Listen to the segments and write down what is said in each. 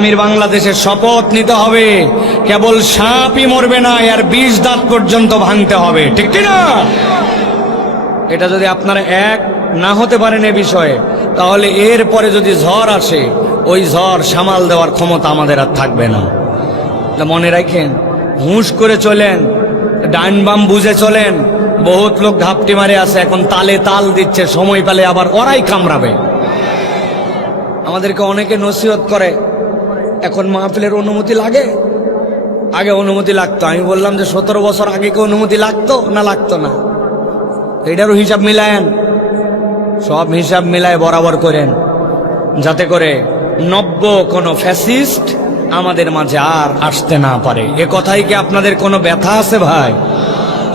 আমির বাংলাদেশের শপথ নিতে হবে, কেবল সাপই মরবে না, আর 20 দাঁত পর্যন্ত ভাঙতে হবে, ঠিক কিনা? এটা যদি আপনারা এক না হতে পারেন এ বিষয়ে, তাহলে এর পরে যদি ঝড় আসে, ওই ঝড় সামাল দেওয়ার ক্ষমতা আমাদের আর থাকবে না। মনে রাখেন, হুঁশ করে চলেন, ডান বাম বুঝে চলেন। বহুত লোক ঘাপটি মারে আছে, এখন তালে তাল দিচ্ছে, সময় পেলে আবার ওরাই কামড়াবে। আমাদেরকে অনেকে নসিহত করে, এখন মাহফিলের অনুমতি লাগে, আগে অনুমতি লাগতো। আমি বললাম যে 17 বছর আগে কি অনুমতি লাগতো না লাগতো না? এটারও হিসাব মিলায়েন, সব হিসাব মিলায় বরাবর করেন, যাতে করে নব্য কোনো ফ্যাসিস্ট আমাদের মাঝে আর আসতে না পারে। এ কথাই কি আপনাদের কোনো ব্যথা আছে ভাই?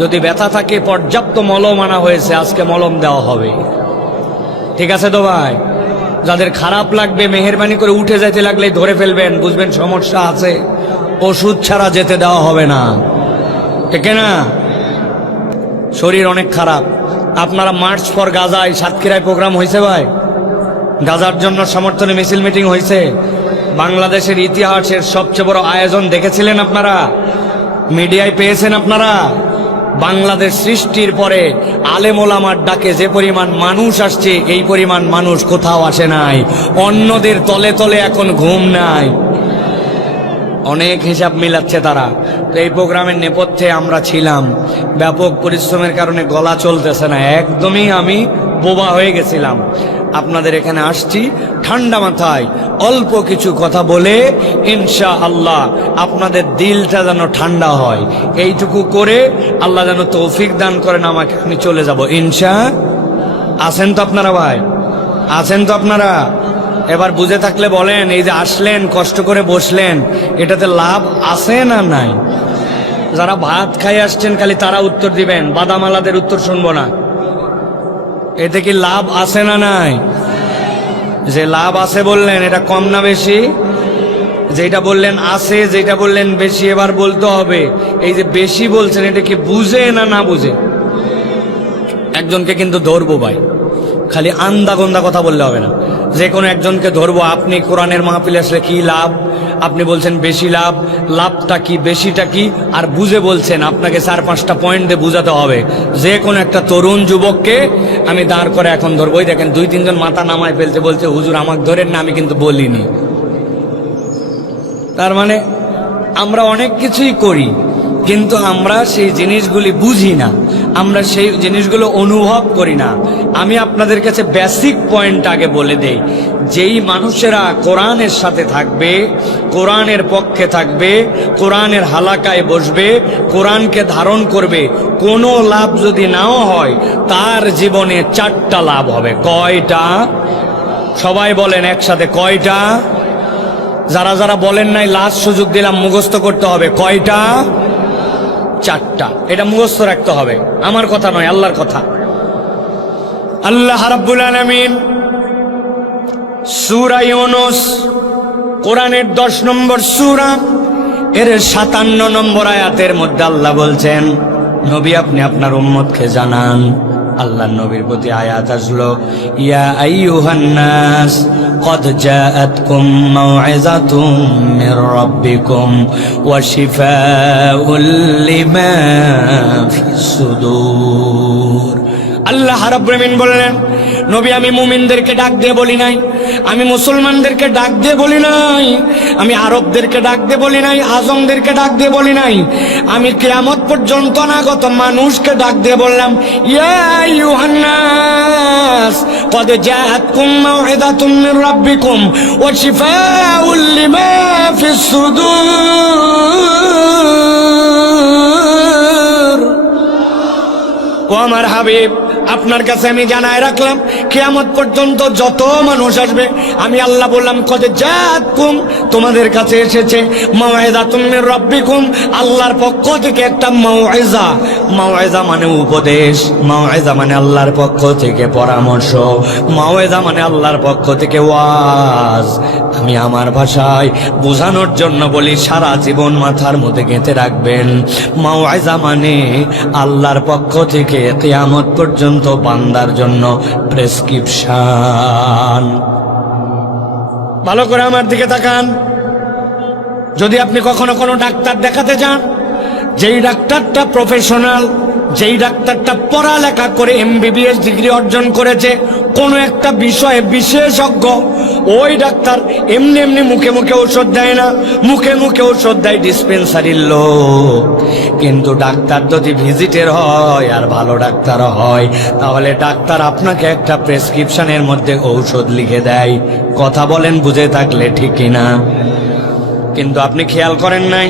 যদি ব্যথা থাকে, পর্যাপ্ত মলম আনা হয়েছে, আজকে মলম দেওয়া হবে, ঠিক আছে তো ভাই? যাদের খারাপ লাগবে, মেহেরবানি করে উঠে যেতে লাগলে ধরে ফেলবেন, বুঝবেন সমস্যা আছে, ওষুধ ছাড়া যেতে দেওয়া হবে না, ঠিক না? শরীর অনেক খারাপ। আপনারা মার্চ ফর গাজায় সাতক্ষীরায় প্রোগ্রাম হয়েছে ভাই, গাজার জন্য সমর্থনে মিছিল মিটিং হয়েছে। বাংলাদেশের ইতিহাসের সবচেয়ে বড় আয়োজন দেখেছিলেন আপনারা, মিডিয়ায় পেয়েছেন আপনারা। বাংলাদেশ সৃষ্টির পরে আলেম ওলামার ডাকে যে পরিমাণ মানুষ আসছে, এই পরিমাণ মানুষ কোথাও আসে নাই। অন্যদের তলে তলে এখন ঘুম নাই, অনেক হিসাব মিলাচ্ছে তারা। তো এই প্রোগ্রামের নেপথ্যে আমরা ছিলাম, ব্যাপক পরিশ্রমের কারণে গলা চলতেছে না, একদমই আমি বোবা হয়ে গেছিলাম। আপনাদের এখানে আসছি ঠান্ডা মাথায়, অল্প কিছু কথা বলে ইনশাআল্লাহ আপনাদের দিলটা যেন ঠান্ডা হয়, এইটুকু করে আল্লাহ যেন তৌফিক দান করেন আমাকে, আমি চলে যাব ইনশা। আছেন তো আপনারা ভাই? আছেন তো আপনারা? এবার বুঝে থাকলে বলেন, এই যে আসলেন, কষ্ট করে বসলেন, এটাতে লাভ আছে না নাই? যারা ভাত খাই আসছেন খালি তারা উত্তর দিবেন, বাদামালাদের উত্তর শুনবো না। এতে কি লাভ আছে না নাই? যে লাভ আছে বললেন, এটা কম না বেশি? যেটা বললেন আছে, যেটা বললেন বেশি, এবার বলতে হবে এই যে বেশি বলছেন, এটা কি বুঝে না না বুঝে? একজনকে কিন্তু ধরবো ভাই, খালি আন্দা গন্দা কথা বললে হবে না, যে কোনো একজনকে ধরবো। আপনি কোরআনের মাহফিলে আসলে কি লাভ? আপনি বলছেন বেশি লাভ, লাভটা কি বেশিটা কি, আর বুঝে বলছেন। আপনাকে 4-5টা পয়েন্ট দিয়ে বুঝাতে হবে। যে কোনো একটা তরুণ যুবককে আমি দাঁড় করে এখন ধরবো, ওই দেখেন 2-3 জন মাথা নামায় ফেলতে, বলছে হুজুর আমাকে ধরেন না, আমি কিন্তু বলিনি। তার মানে আমরা অনেক কিছুই করি, কিন্তু আমরা সেই জিনিসগুলি বুঝি না, আমরা সেই জিনিসগুলো অনুভব করি না। আমি আপনাদের কাছে বেসিক পয়েন্ট আগে বলে দেই। যেই মানুষেরা কোরআনের সাথে থাকবে, কোরআনের পক্ষে থাকবে, কোরআনের হালাকায় বসবে, কোরআনকে ধারণ করবে, কোনো লাভ যদি নাও হয়, তার জীবনে 4টা লাভ হবে। কয়টা? সবাই বলেন একসাথে, কয়টা? যারা যারা বলেন নাই, লাস্ট সুযোগ দিলাম, মুখস্থ করতে হবে। কয়টা? 4টা। এটা মুখস্থ রাখতে হবে, আমার কথা নয়, আল্লাহর কথা। আল্লাহ রাব্বুল আলামিন সূরা ইউনূস, কোরআনের 10 নম্বর সূরা, এর 57 নম্বর আয়াতের মধ্যে আল্লাহ বলছেন, নবী আপনি আপনার উম্মতকে জানান। আল্লাহর নবীর প্রতি আয়াত আসলো, ইয়া আইয়ুহান নাস قد جاءتكم موعظة من ربكم وشفاء لما في الصدور। আল্লাহ রাব্বুল আলামিন বললেন, নবী আমি মুমিনদেরকে ডাক দিয়ে বলি নাই, আমি মুসলমানদেরকে ডাক দিয়ে বলি নাই, আমি আরবদেরকে ডাক দিয়ে বলি নাই, আজমদেরকে ডাক দিয়ে বলি নাই, আমি কিয়ামত পর্যন্ত অনাগত মানুষকে ডাক দিয়ে বললাম, ইয়া আইয়ুহান নাস قد جاءتكم موعظة من ربكم وشفاء لما في الصدور। ও আমার হাবিব, আপনার কাছে আমি জানায় রাখলাম, কিয়ামত পর্যন্ত যত মানুষ আসবে, আমি আল্লাহ বললাম, কদ জাআতকুম, তোমাদের কাছে এসেছে, মাউইযাতুম মির রাব্বিকুম, আল্লাহর পক্ষ থেকে একটা মাউইযা। মাউইযা মানে উপদেশ, মাউইযা মানে আল্লাহর পক্ষ থেকে পরামর্শ, মাউইযা মানে আল্লাহর পক্ষ থেকে ওয়াজ। আমি আমার ভাষায় বোঝানোর জন্য বলি, সারা জীবন মাথার মধ্যে গেঁথে রাখবেন। মাউইযা মানে আল্লাহর পক্ষ থেকে কিয়ামত পর্যন্ত বান্দার জন্য প্রেসক্রিপশন। ভালো করে আমার দিকে তাকান। যদি আপনি কখনো কোনো ডাক্তার দেখাতে যান, যেই ডাক্তারটা প্রফেশনাল, যেই ডাক্তারটা পড়ালেখা করে MBBS ডিগ্রি অর্জন করেছে, কোনো একটা বিষয়ে বিশেষজ্ঞ, ওই ডাক্তার এমনি এমনি মুখে মুখে ঔষধ দেয় না, মুখে মুখে ঔষধ দেয় ডিসপেন্সারির লোক। কিন্তু ডাক্তার যদি ভিজিটের হয় আর ভালো ডাক্তার হয়, তাহলে ডাক্তার আপনাকে একটা প্রেসক্রিপশনের মধ্যে ঔষধ লিখে দেয়। কথা বলেন বুঝে থাকলে, ঠিক কিনা? কিন্তু আপনি খেয়াল করেন নাই,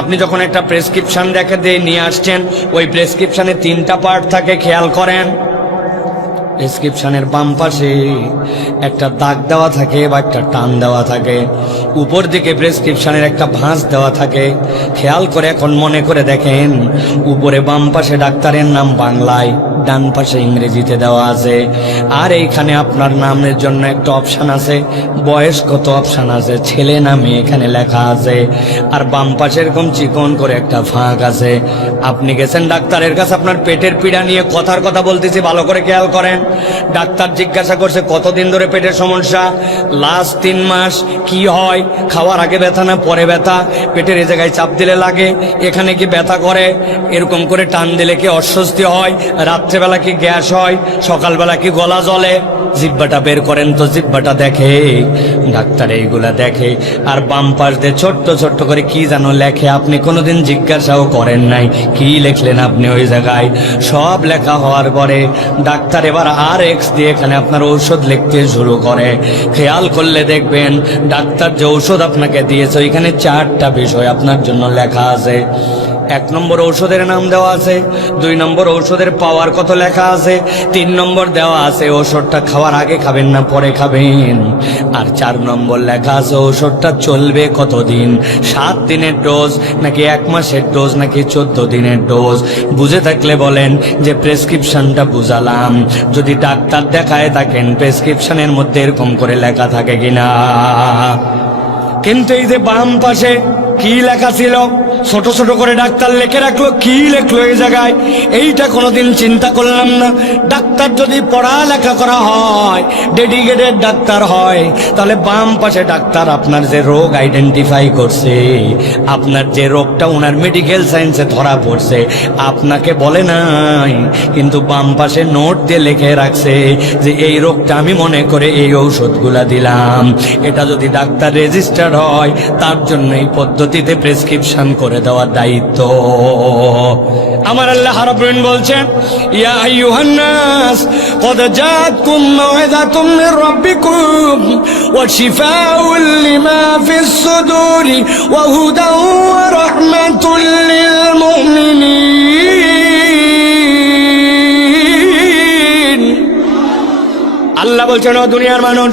আপনি যখন একটা প্রেসক্রিপশন রেখে দিয়ে নিয়ে আসছেন, ওই প্রেসক্রিপশনে 3টা পার্ট থাকে, খেয়াল করেন। প্রেসক্রিপশনের বাম পাশে একটা দাগ দেওয়া থাকে বা একটা টান দেওয়া থাকে, উপর দিকে প্রেসক্রিপশনের একটা ভাঁজ দেওয়া থাকে। খেয়াল করে এখন মনে করে দেখেন, উপরে বাম পাশে ডাক্তারের নাম বাংলায়, ডান পাশে ইংরেজিতে দেওয়া আছে, আর এইখানে আপনার নামের জন্য একটা অপশান আছে, বয়স কত অপশান আছে, ছেলে না মেয়ে এখানে লেখা আছে, আর বাম পাশে এরকম চিকন করে একটা ফাঁক আছে। আপনি গেছেন ডাক্তারের কাছে, আপনার পেটের পীড়া নিয়ে কথার কথা বলতেছি, ভালো করে খেয়াল করেন। ডাক্তার জিজ্ঞাসা করছে কতদিন ধরে পেটের সমস্যা, লাস্ট 3 মাস। কি হয়, খাওয়ার আগে ব্যথা না পরে ব্যথা, পেটের এই জায়গায় চাপ দিলে লাগে, এখানে কি ব্যথা করে, এরকম করে টান দিলে কি অস্বস্তি হয়, রাত্রেবেলা কি গ্যাস হয়, সকালবেলা কি গলা জ্বলে। জিহ্বাটা বের করেন তো, জিহ্বাটা দেখে ডাক্তার, এইগুলা দেখে। আর বাম পাশ দিয়ে ছোট্ট ছোট্ট করে কি যেন লেখে, আপনি কোনোদিন জিজ্ঞাসাও করেন নাই কি লিখলেন আপনি ওই জায়গায়। সব লেখা হওয়ার পরে ডাক্তার এবার RX দিয়ে এখানে আপনার ঔষধ লিখতে শুরু করে। খেয়াল করলে দেখবেন ডাক্তার যে ঔষধ আপনাকে দিয়েছে, ওইখানে 4টা বিষয় আপনার জন্য লেখা আছে। 1 নম্বর ঔষধের নাম দেওয়া আছে, 2 নম্বর ঔষধের পাওয়ার কত লেখা আছে, 3 নম্বর দেওয়া আছে ওষুধটা খাওয়ার আগে খাবেন না পরে খাবেন, আর 4 নম্বর লেখা আছে ওষুধটা চলবে কতদিন, 7 দিনের ডোজ নাকি 1 মাসের ডোজ নাকি 14 দিনের ডোজ। বুঝে থাকলে বলেন যে প্রেসক্রিপশনটা বুঝালাম। যদি ডাক্তার দেখায় থাকেন, প্রেসক্রিপশনের মধ্যে এরকম করে লেখা থাকে কিনা? কিন্তু এই যে বাম পাশে কি লেখা ছিল, ছোট ছোট করে ডাক্তার লিখে রাখলো, কি লিখলো এই জায়গায়, এইটা কোনোদিন চিন্তা করলাম না। ডাক্তার যদি পড়ালেখা করা হয়, ডেডিকেটেড ডাক্তার হয়, তাহলে বাম পাশে ডাক্তার আপনার যে রোগ আইডেন্টিফাই করছে, আপনার যে রোগটা ওনার মেডিকেল সায়েন্সে ধরা পড়ছে, আপনাকে বলে নাই, কিন্তু বাম পাশে নোট দিয়ে লিখে রাখছে যে এই রোগটা আমি মনে করে এই ঔষধগুলা দিলাম। এটা যদি ডাক্তার রেজিস্টার হয়, তার জন্য এই পদ্ধতিতে প্রেসক্রিপশন করে দেওয়ার দায়িত্ব আমার। আল্লাহ রাব্বুল আলামিন বলছেন, ইয়া আইয়ুহান নাস ক্বাদ জাআতকুম মাউইযাতুম মির রাব্বিকুম ওয়া শিফাউল লিমা ফিস সুদুরি ওয়া হুদান ওয়া রাহমাতুল লিল মুমিনিন। আল্লাহ বলছেন, ও দুনিয়ার মানুষ,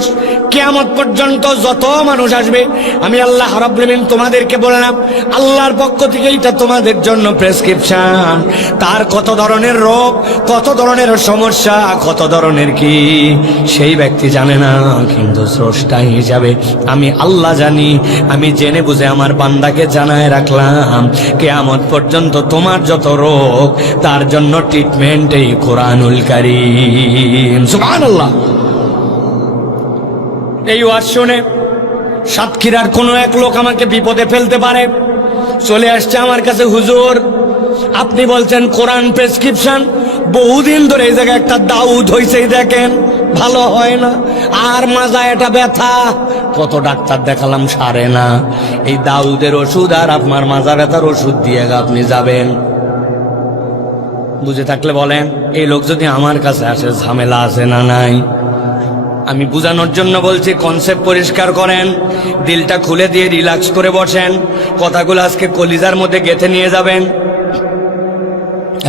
কিয়ামত পর্যন্ত যত মানুষ আসবে, আমি আল্লাহ রাব্বুল আলামিন তোমাদেরকে বললাম, আল্লাহর পক্ষ থেকে এটা তোমাদের জন্য প্রেসক্রিপশন। তার কত ধরনের রোগ, কত ধরনের সমস্যা, কত ধরনের কি, সেই ব্যক্তি জানে না, কিন্তু স্রষ্টা হিসাবে আমি আল্লাহ জানি। আমি জেনে বুঝে আমার বান্দাকে জানায় রাখলাম, কিয়ামত পর্যন্ত তোমার যত রোগ, তার জন্য ট্রিটমেন্ট এই কোরআনুল কারীম। সুবহানাল্লাহ। এই ওয়াজ শুনে সাতক্ষীরার কোনো এক লোক আমাকে বিপদে ফেলতে পারে, চলে আসছে আমার কাছে, হুজুর আপনি বলছেন কোরআন প্রেসক্রিপশন, বহুদিন ধরে এই জায়গায় একটা দাউদ হয়েছে, দেখেন ভালো হয় না, আর মাজা এটা ব্যথা, কত ডাক্তার দেখালাম সারে না, এই দাউদের ওষুধ আর আপনার মাজা ব্যথার ওষুধ দিয়ে আপনি যাবেন। বুঝে থাকলে বলেন, এই লোক যদি আমার কাছে আসে ঝামেলা আছে না নাই? আমি বুঝানোর জন্য বলছি, কনসেপ্ট পরিষ্কার করেন, দিলটা খুলে দিয়ে রিল্যাক্স করে বসেন, কথাগুলো আজকে কলিজার মধ্যে গেঁথে নিয়ে যাবেন।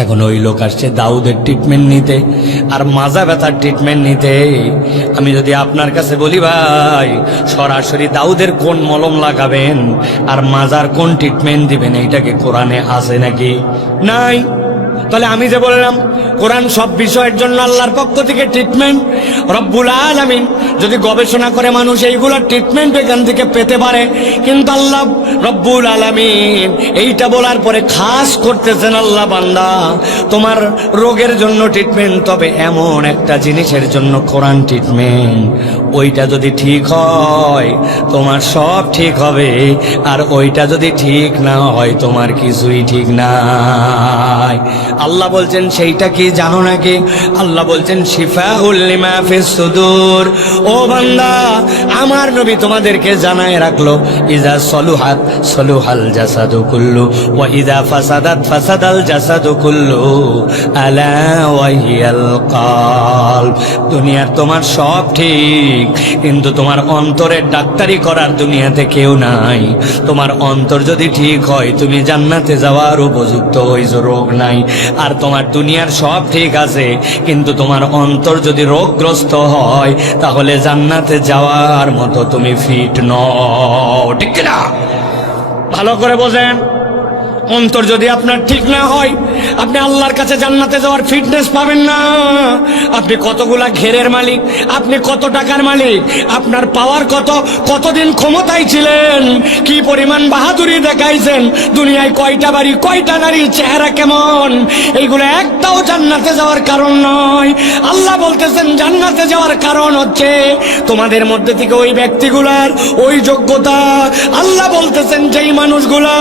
এখন ওই লোক আসছে দাউদের ট্রিটমেন্ট নিতে আর মাজা ব্যথার ট্রিটমেন্ট নিতে। আমি যদি আপনার কাছে বলি, ভাই সরাসরি দাউদের কোন মলম লাগাবেন আর মাজার কোন ট্রিটমেন্ট দিবেন, এইটাকে কোরআনে আছে নাকি? নাই। তাহলে আমি যে বললাম কোরআন সব বিষয়ের জন্য আল্লাহর পক্ষ থেকে ট্রিটমেন্ট, রব্বুল আলামিন যদি গবেষণা করে মানুষ এইগুলোর ট্রিটমেন্ট এখান থেকে পেতে পারে, কিন্তু আল্লাহ রব্বুল আলামিন এইটা বলার পরে খাস করতেছেন, আল্লাহ বান্দা তোমার রোগের জন্য ট্রিটমেন্ট, তবে এমন একটা জিনিসের জন্য কোরআন ট্রিটমেন্ট, ওইটা যদি ঠিক হয় তোমার সব ঠিক হবে, আর ওইটা যদি ঠিক না হয় তোমার কিছুই ঠিক নাই। আল্লাহ বলছেন সেইটা কি জানো নাকি? আল্লাহ বলছেন শিফাউল লিমা ফিস সুদূর। ও বান্দা, আমার নবী তোমাদেরকে জানায় রাখলো, ইজা সলুহাত সলুহাল জাসাদু কুল্লু ওয়া ইজা ফাসাদাত ফাসাদাল জাসাদু কুল্লু আলা ওয়া হিয়াল কলব। দুনিয়ার তোমার সব ঠিক, কিন্তু তোমার অন্তরের ডাক্তারি করার দুনিয়াতে কেউ নাই। তোমার অন্তর যদি ঠিক হয় তুমি জান্নাতে যাওয়ার উপযুক্ত, ওই যে রোগ নাই। আর তোমার দুনিয়ার সব ঠিক আছে, কিন্তু তোমার অন্তর যদি রোগগ্রস্ত হয় তাহলে জান্নাতে যাওয়ার মতো তুমি ফিট নও, ঠিক না? ভালো করে বোঝেন, অন্তর যদি আপনার ঠিক না হয় আপনি আল্লাহর কাছে জান্নাতে যাওয়ার ফিটনেস পাবেন না। আপনি কতগুলা ঘেরের মালিক, আপনি কত টাকার মালিক, আপনার পাওয়ার কত, কতদিন ক্ষমতায় ছিলেন, কি পরিমাণ বাহাদুরি দেখাইছেন, দুনিয়ায় কয়টা বাড়ি, কয়টা নারী, চেহারা কেমন, এইগুলো একটাও জান্নাতে যাওয়ার কারণ নয়। আল্লাহ বলতেছেন জান্নাতে যাওয়ার কারণ হচ্ছে তোমাদের মধ্যে থেকে ওই ব্যক্তিগুলার ওই যোগ্যতা। আল্লাহ বলতেছেন যেই মানুষগুলা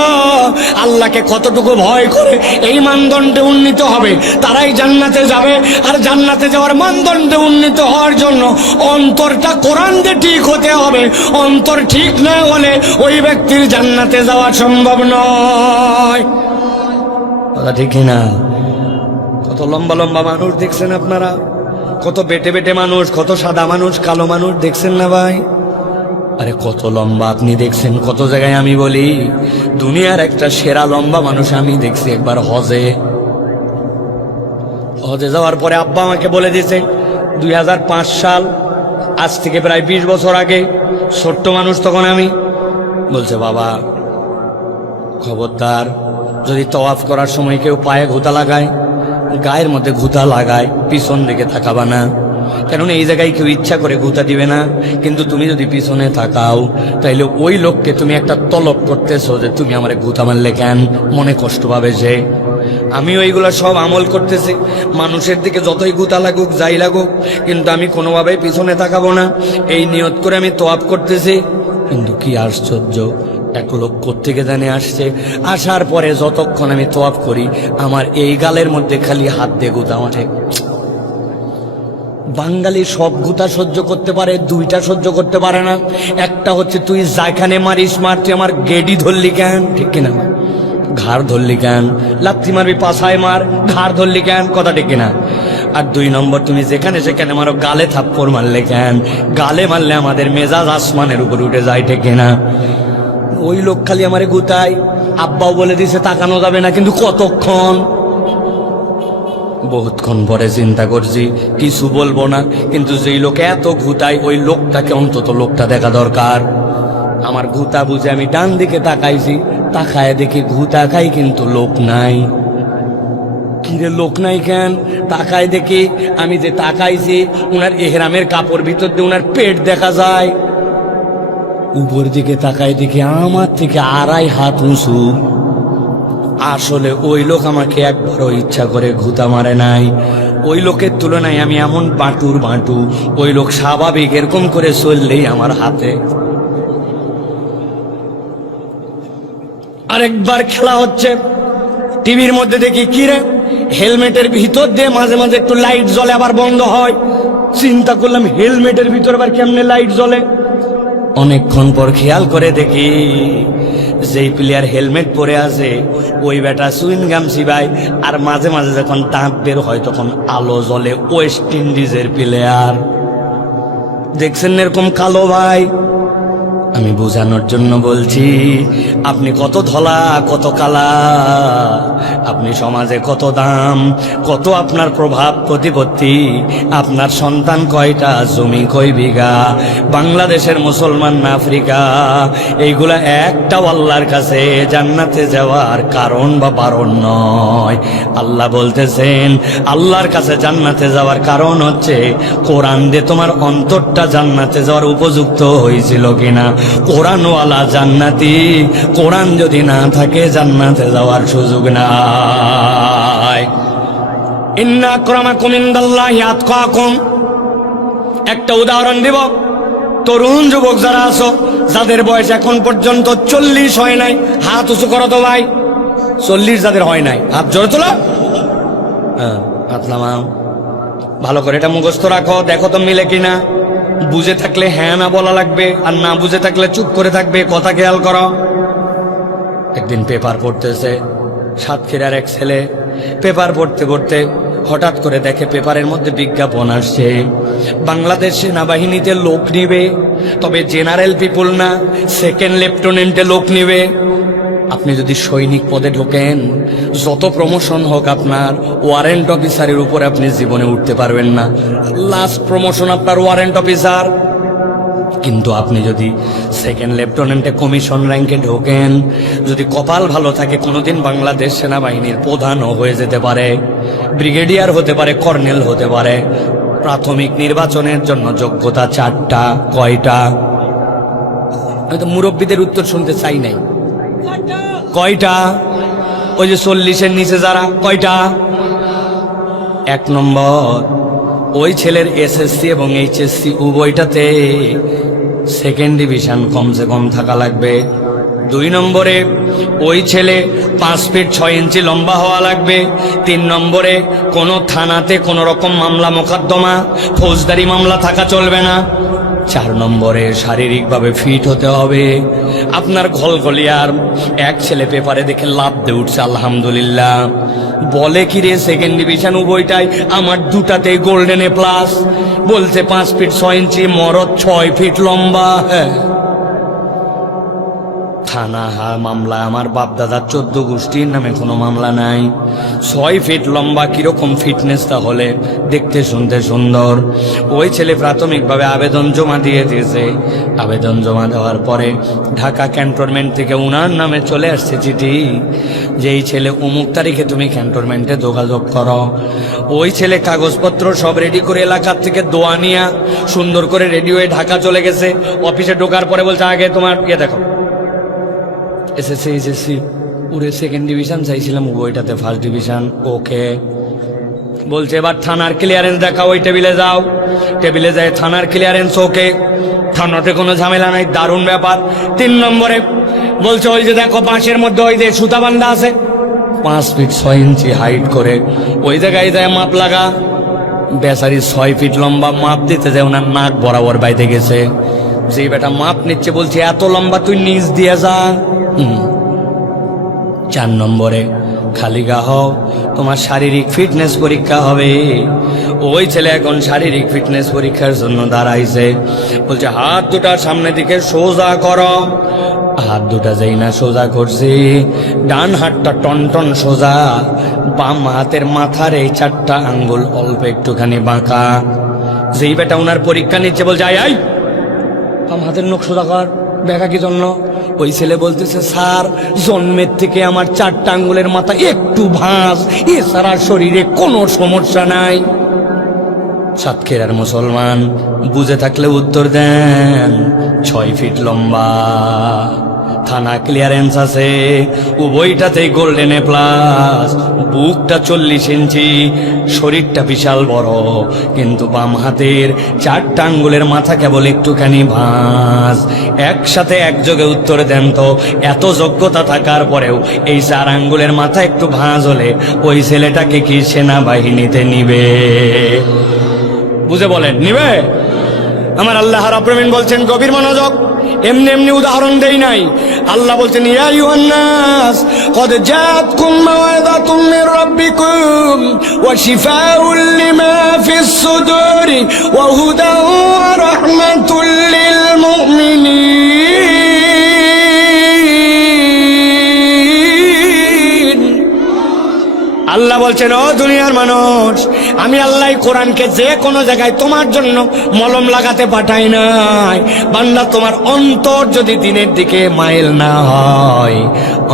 আল্লাহকে কতটুকু ভয় করে এই মানদণ্ডে উন্নীত হবে তারাই জান্নাতে যাবে। আর জান্নাতে যাওয়ার মানদণ্ডে উন্নীত হওয়ার জন্য অন্তরটা কোরআন দিয়ে ঠিক হতে হবে। অন্তর ঠিক না হলে ওই ব্যক্তির জান্নাতে যাওয়া সম্ভব নয়। কথা ঠিক না? কত লম্বা লম্বা মানুষ দেখছেন আপনারা, কত বেটে বেটে মানুষ, কত সাদা মানুষ, কালো মানুষ দেখছেন না ভাই? আরে কত লম্বা আপনি দেখছেন কত জায়গায়। আমি বলি দুনিয়ার একটা সেরা লম্বা মানুষ আমি দেখছি একবার হজে যাওয়ার পরে আব্বা আমাকে বলে দিয়েছে 2005 সাল, আজ থেকে প্রায় 20 বছর আগে, ছোট্ট মানুষ তখন আমি, বলছে বাবা খবরদার যদি তওয়াফ করার সময় কেউ পায়ে ঘুতা লাগায়, গায়ের মধ্যে ঘুতা লাগায়, পিছন দিকে তাকাবা না, কারণ এই জায়গায় কেউ ইচ্ছা করে ঘুতা দিবে না। কিন্তু তুমি যদি পিছনে তাকাও তাইলে ওই লোককে তুমি একটা তলব করতেছো যে তুমি আমারে ঘুতা মারলে কেন, মনে কষ্ট পাবে যে। আমি ওইগুলা সব আমল করতেছি, মানুষের দিকে যতই ঘুতা লাগুক যাই লাগুক, কিন্তু আমি কোনোভাবেই পিছনে তাকাবো না, এই নিয়ত করে আমি তওয়াফ করতেছি। কিন্তু কি আশ্চর্য, এক লোক কোত্থেকে জানে আসছে, আসার পরে যতক্ষণ আমি তওয়াফ করি আমার এই গালের মধ্যে খালি হাত দিয়ে গুতা মাঠে। বাঙালি সব গুতা সহ্য করতে পারে, দুইটা সহ্য করতে পারে না। একটা হচ্ছে তুই যেখানে মারিস মার, তুই আমার গেডি ধরলি কেন, ঠিক কিনা? ঘাড় ধরলি কেন? লাথি মারবি পাছায় মার, ঘাড় ধরলি কেন, কথা ঠিক কিনা? আর 2 নম্বর তুমি যেখানে সেখানে মারো, গালে থাপ্পড় মারলে কেন? গালে মারলে আমাদের মেজাজ আসমানের উপর উঠে যায়, ঠিক কিনা? ওই লোক খালি আমারে গুতায়, আব্বাও বলে দিছে তাকানো যাবে না, কিন্তু কতক্ষণ? বহুতক্ষণ পরে চিন্তা করছি কিছু বলবো না, কিন্তু যেই লোক এত ঘুতায় ওই লোকটাকে অন্তত লোকটা দেখা দরকার। আমার ঘুতা বুঝে আমি ডান দিকে তাকাইছি, তাকায় দেখি ঘুতা খাই কিন্তু লোক নাই। কিরে লোক নাই কেন? তাকায় দেখি আমি যে তাকাইছি উনার এহরামের কাপড় ভিতর দিয়ে উনার পেট দেখা যায়। উপর দিকে তাকায় দেখি আমার থেকে 2.5 হাত উঁচু। আসলে ওই লোক আমাকে একবারও ইচ্ছা করে ঘুতা মারে নাই। ওই লোকের তুলনায় আমি এমন বাটুর বাটু, ওই লোক স্বাভাবিক এরকম করে চললেই আমার হাতে। আরেকবার খেলা হচ্ছে, টিভির মধ্যে দেখি কি রে, হেলমেটের ভিতর দিয়ে মাঝে মাঝে একটু লাইট জ্বলে আবার বন্ধ হয়। চিন্তা করলাম হেলমেটের ভিতর আবার কেমনে লাইট জ্বলে। অনেকক্ষণ পর খেয়াল করে দেখি যেই প্লেয়ার হেলমেট পরে আছে ওই বেটা সুইনগাম চিবায়, আর মাঝে মাঝে যখন দাঁত বের হয় তখন আলো জ্বলে। ওয়েস্ট ইন্ডিজের প্লেয়ার দেখছেন এরকম কালো ভাই, আমি বোঝানোর জন্য বলছি, আপনি কত ধলা কত কালা, আপনি সমাজে কত দাম, কত আপনার প্রভাব প্রতিপত্তি, আপনার সন্তান কয়টা, জমি কয় বিঘা, বাংলাদেশের মুসলমান না আফ্রিকা, এইগুলা একটাও আল্লাহর কাছে জান্নাতে যাওয়ার কারণ বা বারণ নয়। আল্লাহ বলতেছেন আল্লাহর কাছে জান্নাতে যাওয়ার কারণ হচ্ছে কোরআন দিয়ে তোমার অন্তরটা জান্নাতে যাওয়ার উপযুক্ত হয়েছিল কিনা। কোরআনওয়ালা জান্নাতি, কোরআন যদি না থাকে জান্নাতে যাওয়ার সুযোগ নাই। ইন্না আকরামাকুম ইনদাল্লাহি আতকাকুম। একটা উদাহরণ দিব, তরুণ যুবক যারা আছো, যাদের বয়স এখন পর্যন্ত 40 হয় নাই, হাত উঁচু করো তো ভাই। 40 যাদের হয় নাই হাত জোরে তোলো। হাত নামাও। ভালো করে এটা মুখস্থ রাখো, দেখো তো মিলে কিনা। বুঝে থাকলে হ্যাঁ না বলা লাগবে, আর না বুঝে থাকলে চুপ করে থাকবে। কথা খেয়াল করো। একদিন পেপার পড়তেছে সাতক্ষীরার এক ছেলে। পেপার পড়তে পড়তে হঠাৎ করে দেখে পেপারের মধ্যে বিজ্ঞাপন আসছে, বাংলাদেশ সেনাবাহিনীতে লোক নিবে, তবে জেনারেল পিপুল না, সেকেন্ড লেফটেন্যান্টে লোক নিবে। আপনি যদি সৈনিক পদে ঢোকেন, যত প্রমোশন হোক আপনার, ওয়ারেন্ট অফিসারের উপরে আপনি জীবনে উঠতে পারবেন না। লাস্ট প্রমোশন আপনার ওয়ারেন্ট অফিসার। কিন্তু আপনি যদি সেকেন্ড লেফটেন্যান্টে কমিশন র্যাঙ্কে ঢোকেন, যদি কপাল ভালো থাকে, কোনোদিন বাংলাদেশ সেনাবাহিনীর প্রধানও হয়ে যেতে পারে, ব্রিগেডিয়ার হতে পারে, কর্নেল হতে পারে। প্রাথমিক নির্বাচনের জন্য যোগ্যতা 4টা। কয়টা? আমি তো মুরব্বীদের উত্তর শুনতে চাই নাই। কয়টা? ওই যে 40-এর নিচে যারা, কয়টা? 1 নম্বর, ওই ছেলের এসএসসি এবং এইচএসসি উভয়টাতে সেকেন্ড ডিভিশন কমসে কম থাকা লাগবে। 2 নম্বরে, ওই ছেলে 5 ফিট 6 ইঞ্চি লম্বা হওয়া লাগবে। 3 নম্বরে, কোনো থানাতে কোনো রকম মামলা মোকদ্দমা, ফৌজদারি মামলা থাকা চলবে না। 4 নম্বরে, শারীরিকভাবে ফিট হতে হবে। আপনার ঘলঘলিয়ার এক ছেলে পেপারে দেখে লাভ দিয়ে উঠছে, আলহামদুলিল্লাহ। বলে কি রে, সেকেন্ড ডিভিশন উভয়টাই আমার, 2টাতে গোল্ডেন এ প্লাস। বলছে 5 ফিট 6 ইঞ্চি, মরদ 6 ফিট লম্বা। হ্যাঁ, থানা মামলা আমার বাপ দাদা 14 গোষ্ঠীর নামে কোনো মামলা নাই। 6 ফিট লম্বা, কিরকম ফিটনেস তাহলে, দেখতে শুনতে সুন্দর। ওই ছেলে প্রাথমিকভাবে আবেদন জমা দিয়ে দিয়েছে। আবেদন জমা দেওয়ার পরে ঢাকা ক্যান্টনমেন্ট থেকে উনার নামে চলে আসছে চিঠি, যে এই ছেলে অমুক তারিখে তুমি ক্যান্টনমেন্টে যোগাযোগ করো। ওই ছেলে কাগজপত্র সব রেডি করে এলাকার থেকে দোয়া নিয়া সুন্দর করে রেডি হয়ে ঢাকা চলে গেছে। অফিসে ঢোকার পরে বলছে, আগে তোমার দেখো, এসএসসি এইচএসসি পুরে সেকেন্ড ডিভিশন চাইছিলাম, ওইটাতে ফার্স্ট ডিভিশন। ওকে, বলছে এবার থানার ক্লিয়ারেন্স দেখাও। ওই টেবিলে যাও। টেবিলে যায় থানার ক্লিয়ারেন্স। ওকে, থানাতে কোনো ঝামেলা নাই, দারুণ ব্যাপার। 3 নম্বরে বলছে, ওই যে দেখো বাঁশের মধ্যে ওই যে সুতা বান্ধা আছে, 5 ফিট 6 ইঞ্চি হাইট করে, ওই জায়গায় যায় মাপ লাগা। বেচারি 6 ফিট লম্বা, মাপ দিতে যায় ওনার নাক বরাবর বাইতে গেছে। যে বেটা মাপ নিচ্ছে বলছে, এত লম্বা তুই নিচ দিয়ে যা। 4 নম্বরে, খালি গা হও, তোমার শারীরিক ফিটনেস পরীক্ষা হবে। ওই ছেলে এখন শারীরিক ফিটনেস পরীক্ষার জন্য দাঁড়াইছে। বলছে, হাত দুটা সামনের দিকে সোজা করো। হাত দুটা যেই না সোজা করছি, ডান হাতটা টনটন সোজা, বাম হাতের মাথার এই 4টা আঙ্গুল অল্প একটুখানি বাঁকা। যেই বেটা ওনার পরীক্ষা নিচ্ছে বলছে, আই আই বাম হাতের নখ সোজা কর। বেকা কি জন্য? ওই ছেলে বলতেছে, স্যার জন্মের থেকে আমার 4টা আঙ্গুলের মাথা একটু ভাঁজ, এছাড়া শরীরে কোনো সমস্যা নাই। সাতক্ষীরার মুসলমান, বুঝে থাকলে উত্তর দেন। 6 ফিট লম্বা, থানা ক্লিয়ারেন্স আছে, উভয়টাতেই গোল্ডেন এ প্লাস। বুকটা 40 ইঞ্চি, শরীরটা বিশাল বড়, কিন্তু বাম হাতের 4টা আঙ্গুলের মাথা কেবল একটুখানি ভাঁজ। একসাথে একযোগে উত্তর দেন তো, এত যোগ্যতা থাকার পরেও এই 4 আঙ্গুলের মাথা একটু ভাঁজ হলে ওই ছেলেটাকে কি সেনাবাহিনীতে নিবে? বুঝে বলেন, নিবে? আমার আল্লাহ রাব্বুল আলামিন বলছেন, গভীর মনোযোগ, এমনি এমনি উদাহরণ দেই নাই। আল্লাহ বলছেন, ইয়া আইয়ুহান নাস, قد جاءتكم موعظة من ربكم وشفاء لما في الصدور وهدى ورحمة للمؤمنين আল্লাহ বলছেন, ও দুনিয়ার মানুষ, আমি আল্লাহ কোরআনকে যে কোনো জায়গায় তোমার জন্য মলম লাগাতে পাঠাই নাই। বান্দা, তোমার অন্তর যদি দিনের দিকে মাইল না হয়,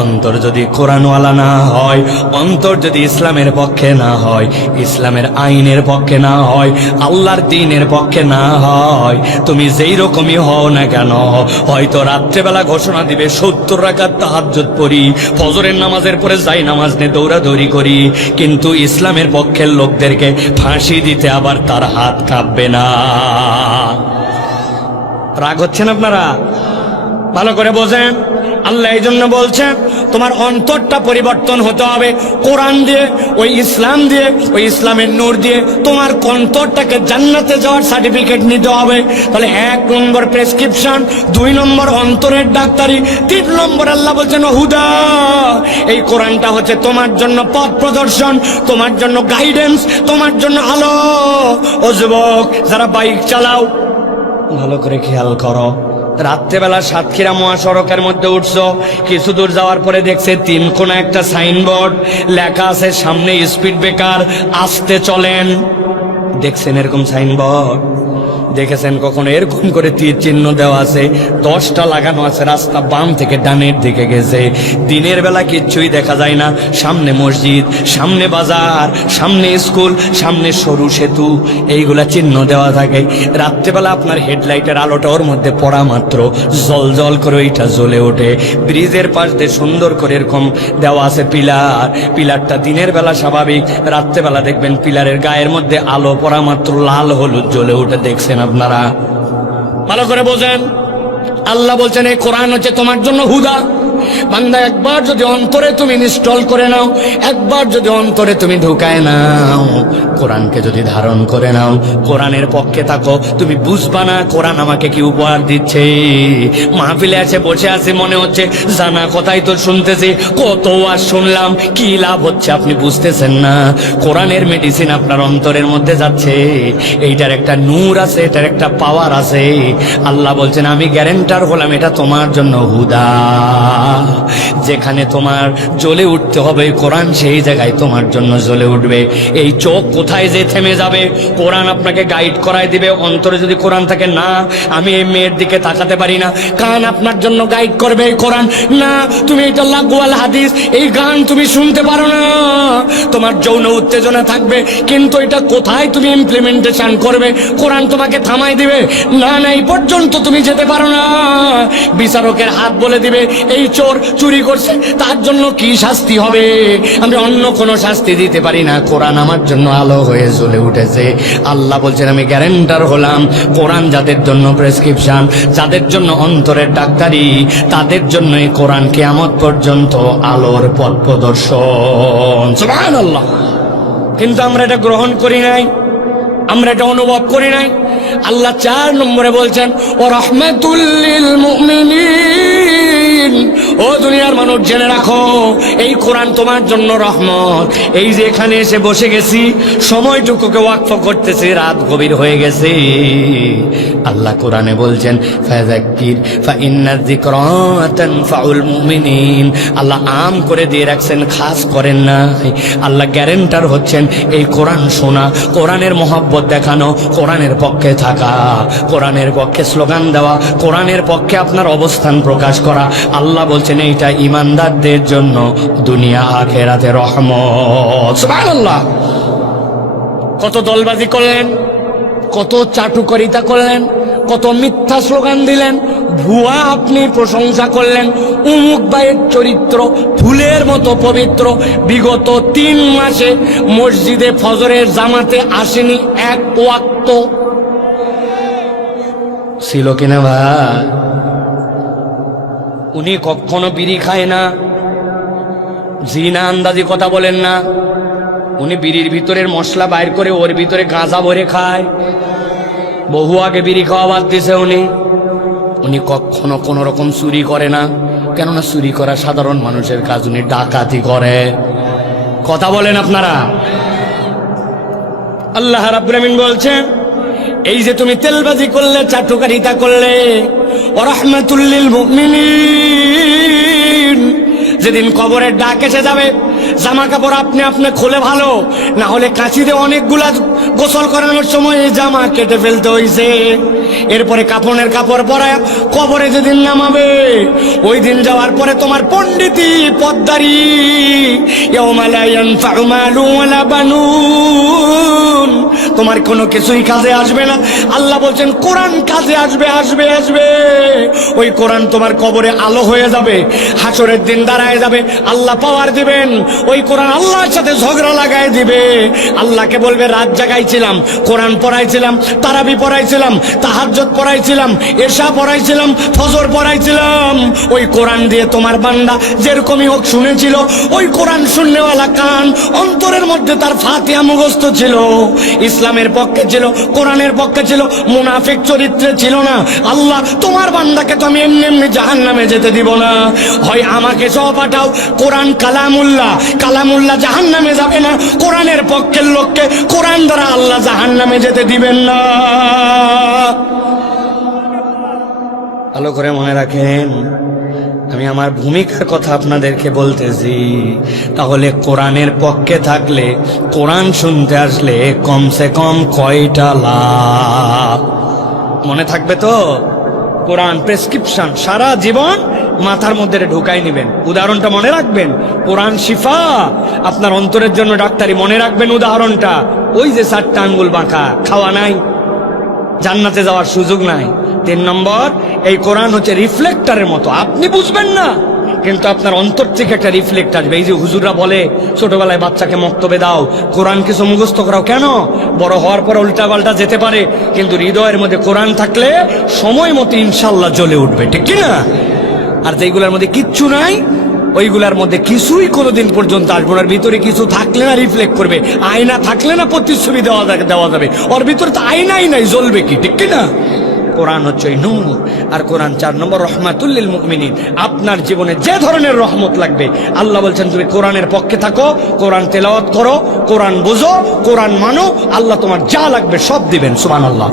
অন্তর যদি কোরআনওয়ালা না হয়, অন্তর যদি ইসলামের পক্ষে না হয়, ইসলামের আইনের পক্ষে না হয়, আল্লাহর দ্বীনের পক্ষে না হয়, তুমি যেই রকমই হও না কেন, হয়তো রাত্রেবেলা ঘোষণা দিবে 70 রাকাত তাহাজ্জুদ পড়ি, ফজরের নামাজের পরে যাই নামাজ নিয়ে দৌড়াদৌড়ি করি, কিন্তু ইসলামের পক্ষের লোকদেরকে ফাঁসি দিতে আবার তার হাত কাঁপবে না। রাগ হচ্ছেন আপনারা? ভালো করে বোঝেন। আল্লাহ এই জন্য বলছেন, তোমার অন্তরটা পরিবর্তন হতে হবে কোরআন দিয়ে, ওই ইসলাম দিয়ে, ওই ইসলামের নূর দিয়ে তোমার অন্তরটাকে জান্নাতে যাওয়ার সার্টিফিকেট নিতে হবে। তাহলে 1 নম্বর প্রেসক্রিপশন, 2 নম্বর অন্তরের ডাক্তারি, 3 নম্বর আল্লাহ বলছেন হুদা। এই কোরআনটা হচ্ছে তোমার জন্য পথ প্রদর্শন, তোমার জন্য গাইডেন্স, তোমার জন্য আলো। ও যুবক যারা বাইক চালাও, ভালো করে খেয়াল করো। রাত্রেবেলা সাতক্ষীরা মহাসড়কের মধ্যে উঠছো, কিছু দূর যাওয়ার পরে দেখছে 3 কোণা একটা সাইনবোর্ড, লেখা আছে সামনে স্পিড ব্রেকার, আস্তে চলেন। দেখছেন এরকম সাইনবোর্ড? দেখেছেন কখনো এরকম করে তীর চিহ্ন দেওয়া আছে, 10টা লাগানো আছে, রাস্তা বাম থেকে ডানের দিকে গেছে। দিনের বেলা কিচ্ছুই দেখা যায় না, সামনে মসজিদ, সামনে বাজার, সামনে স্কুল, সামনে সরু সেতু, এইগুলা চিহ্ন দেওয়া থাকে। রাত্রেবেলা আপনার হেডলাইটের আলোটা ওর মধ্যে পড়া মাত্র জল জল করে ওইটা জ্বলে ওঠে। ব্রিজের পাশ দিয়ে সুন্দর করে এরকম দেওয়া আছে পিলার, পিলারটা দিনের বেলা স্বাভাবিক, রাত্রেবেলা দেখবেন পিলারের গায়ের মধ্যে আলো পড়া মাত্র লাল হলুদ জ্বলে ওঠে। দেখছেন আপনারা? ভালো করে বোঝেন। আল্লাহ বলছেন এই কোরআন হচ্ছে তোমার জন্য হুদা। বান্দা, একবার যদি অন্তরে তুমি ইনস্টল করে নাও, একবার যদি অন্তরে তুমি ঢুকায় নাও, কোরআনকে যদি ধারণ করে নাও, কোরআনের পক্ষে থাকো, তুমি বুঝবা না কোরআন আমাকে কি উপহার দিচ্ছে। মাহফিলে আছে বসে আছে, মনে হচ্ছে জানা কথাই তো শুনতেছি, কত আর শুনলাম, কি লাভ হচ্ছে আপনি বুঝতেছেন না। কোরআনের মেডিসিন আপনার অন্তরের মধ্যে যাচ্ছে, এইটার একটা নূর আছে, এটার একটা পাওয়ার আছে। আল্লাহ বলছেন আমি গ্যারেন্টার হলাম এটা তোমার জন্য হুদা। যেখানে তোমার জ্বলে উঠতে হবে কোরআন, সেই জায়গায় তোমার জন্য জ্বলে উঠবে। এই চোখ কোথায় যে থেমে যাবে, কোরআন আপনাকে গাইড করায় দিবে। অন্তরে যদি কোরআন থাকে, না আমি এই মেয়ের দিকে তাকাতে পারি না, কান আপনার জন্য গাইড করবে এই কোরআন। না তুমি এটা লাগওয়াল হাদিস, এই গান তুমি শুনতে পারো না, তোমার যৌন উত্তেজনা থাকবে, কিন্তু এটা কোথায় তুমি ইমপ্লিমেন্টেশন করবে, কোরআন তোমাকে থামাই দিবে। না না, এই পর্যন্ত তুমি যেতে পারো না। বিচারকের হাত বলে দিবে এই চোর চুরি করছে, তার জন্য কি শাস্তি হবে, আমি অন্য কোনো শাস্তি দিতে পারি না। কোরআন আমার জন্য আলো হয়ে জ্বলে উঠেছে। আল্লাহ বলছেন আমি গ্যারেন্টার হলাম, কোরআন যাদের জন্য প্রেসক্রিপশন, যাদের জন্য অন্তরের ডাক্তারি, তাদের জন্য এই কোরআন কিয়ামত পর্যন্ত আলোর পথ প্রদর্শন। সুবহানাল্লাহ। কিন্তু আমরা এটা গ্রহণ করি নাই, আমরা এটা অনুভব করি নাই। আল্লাহ 4 নম্বরে বলছেন ও রাহমাতুল লিল মুমিনিন। ও দুনিয়ার মানুষ জেনে রাখো, এই কোরআন তোমার জন্য রহমত। এই যে এখানে এসে বসে গেছি, সময়টুকুকে ওয়াকফ করতেছি, রাত গভীর হয়ে গেছে। আল্লাহ কোরআনে বলছেন ফাযাক্কির ফাইন্না যিকরা তানফাউল মুমিনিন। আল্লাহ আম করে দিয়ে রাখছেন, খাস করেন না। আল্লাহ গ্যারেন্টার হচ্ছেন এই কোরআন শোনা, কোরআনের মহব্বত দেখানো, কোরআনের পক্ষে থাকা, কোরআনের পক্ষে স্লোগান দেওয়া, কোরআনের পক্ষে আপনার অবস্থান প্রকাশ করা। আল্লাহ বলছেন এইটা ঈমানদারদের জন্য দুনিয়া আখিরাতে রহমত। সুবহানাল্লাহ। কত দলবাজি করলেন, কত চাটুকারিতা করলেন, কত মিথ্যা স্লোগান দিলেন, ভুয়া আপনি প্রশংসা করলেন। উমুক ভাইয়ের চরিত্র ফুলের মতো পবিত্র, বিগত 3 মাসে মসজিদে ফজরের জামাতে আসেনি এক ওয়াক্ত। ছিল কিনা ভাই? উনি কখনো বিড়ি খায় না, জিনা আন্দাজি কথা বলেন না। উনি বিড়ির ভিতরের মশলা বাইর করে ওর ভিতরে গাঁজা ভরে খায়। বহু আগে বিড়ি খাওয়া বাদ দিছে উনি। উনি কখনো কোনো রকম চুরি করে না, কেননা চুরি করা সাধারণ মানুষের কাজ, উনি ডাকাতি করে। কথা বলেন আপনারা। আল্লাহ রাব্বুল আমিন বলছেন, এই যে তুমি তেলবাজি করলে, চাটুকারিতা করলে, ওয়া রাহমাতুল লিল মুমিনিন, যেদিন কবরের ডাক এসে যাবে, জামা কাপড় আপনি আপনি খুলে ভালো, না হলে কাঁচিতে অনেকগুলা গোসল করানোর সময় এই জামা কেটে ফেলতে হইছে। এরপরে কাপড়ের কাপড় পরায় কবরে যেদিন নামাবে, ওই দিন যাওয়ার পরে তোমার পণ্ডিতি পদ্মারি, ইয়াউমা লা ইয়ানফাউ মালু ওয়ালা বানুন, তোমার কোনো কিছুই কাজে আসবে না। আল্লাহ বলছেন কোরআন কাজে আসবে, আসবে, আসবে। ওই কোরআন তোমার কবরে আলো হয়ে যাবে, হাসরের দিন দাঁড়ায় যাবে, আল্লাহ পাওয়ার দিবেন। ওই কোরআন আল্লাহর সাথে ঝগড়া লাগাই দিবে। আল্লাহকে বলবে রাত জাগাইছিলাম, কোরআন পড়াইছিলাম, তারাবি পড়াইছিলাম, তাহাজ্জুদ পড়াইছিলাম, এশা পড়াইছিলাম, ফজর পড়াইছিলাম। ওই কোরআন দিয়ে তোমার বান্দা যেরকমই হোক শুনেছিল। ওই কোরআন শুননেওয়ালা কান, অন্তরের মধ্যে তার ফাতিহা মুখস্থ ছিল, ইসলামের পক্ষে ছিল, কোরআনের পক্ষে ছিল, মুনাফিক চরিত্রে ছিল না। আল্লাহ তোমার বান্দাকে তো আমি এমনি এমনি জাহান্নামে যেতে দিব না, হয় আমাকে সহ পাঠাও। কোরআন কালামুল্লাহ, কালামুল্লাহ জাহান্নামে যাবে না, কোরআনের পক্ষের লোককে কোরআন দ্বারা আল্লাহ জাহান্নামে যেতে দিবেন না। ভালো করে মনে রাখেন, আমি আমার ভূমিকার কথা আপনাদেরকে বলতেছি। তাহলে কোরআনের পক্ষে থাকলে, কোরআন শুনতে আসলে কমসে কম কয়টা লাভ মনে থাকবে তো? কোরআন প্রেসক্রিপশন, সারা জীবন মাথার মধ্যে ঢুকাই নেবেন। উদাহরণটা মনে রাখবেন, কোরআন শিফা, আপনার অন্তরের জন্য ডাক্তারি। মনে রাখবেন উদাহরণটা, ওই যে 4টা আঙ্গুল বাঁকা, খাওয়া নাই, জান্নাতে যাওয়ার সুযোগ নাই। 3 নম্বর, এই কোরআন হচ্ছে রিফ্লেক্টরের মতো, আপনি বুঝবেন না কিন্তু আপনার অন্তর থেকে একটা রিফ্লেক্ট আসবে। এই যে হুজুররা বলে ছোটবেলায় বাচ্চাকে মক্তবে দাও, কোরআন কিছু মুখস্থ করাও, কেন? বড় হওয়ার পর উল্টা পাল্টা যেতে পারে, কিন্তু হৃদয়ের মধ্যে কোরআন থাকলে সময় মতো ইনশাল্লাহ জ্বলে উঠবে, ঠিক কিনা? আর যেগুলোর মধ্যে কিচ্ছু নাই, ওইগুলার মধ্যে কিছুই কোনোদিন পর্যন্ত আসবে না। ভিতরে কিছু থাকলে না রিফ্লেক্ট করবে, আয়না থাকলে না প্রতিচ্ছবি দেওয়া যাবে, ওর ভিতরে তো আয়নাই নাই, জ্বলবে কি, ঠিক কিনা? কোরআন হচ্ছে নূর, আর কোরআন 4 নম্বর রহমাতুল লিল মুমিনিন। আপনার জীবনে যে ধরনের রহমত লাগবে, আল্লাহ বলছেন তুমি কোরআনের পক্ষে থাকো, কোরআন তেলাওয়াত করো, কোরআন বুঝো, কোরআন মানো, আল্লাহ তোমার যা লাগবে সব দিবেন। সুবহানাল্লাহ।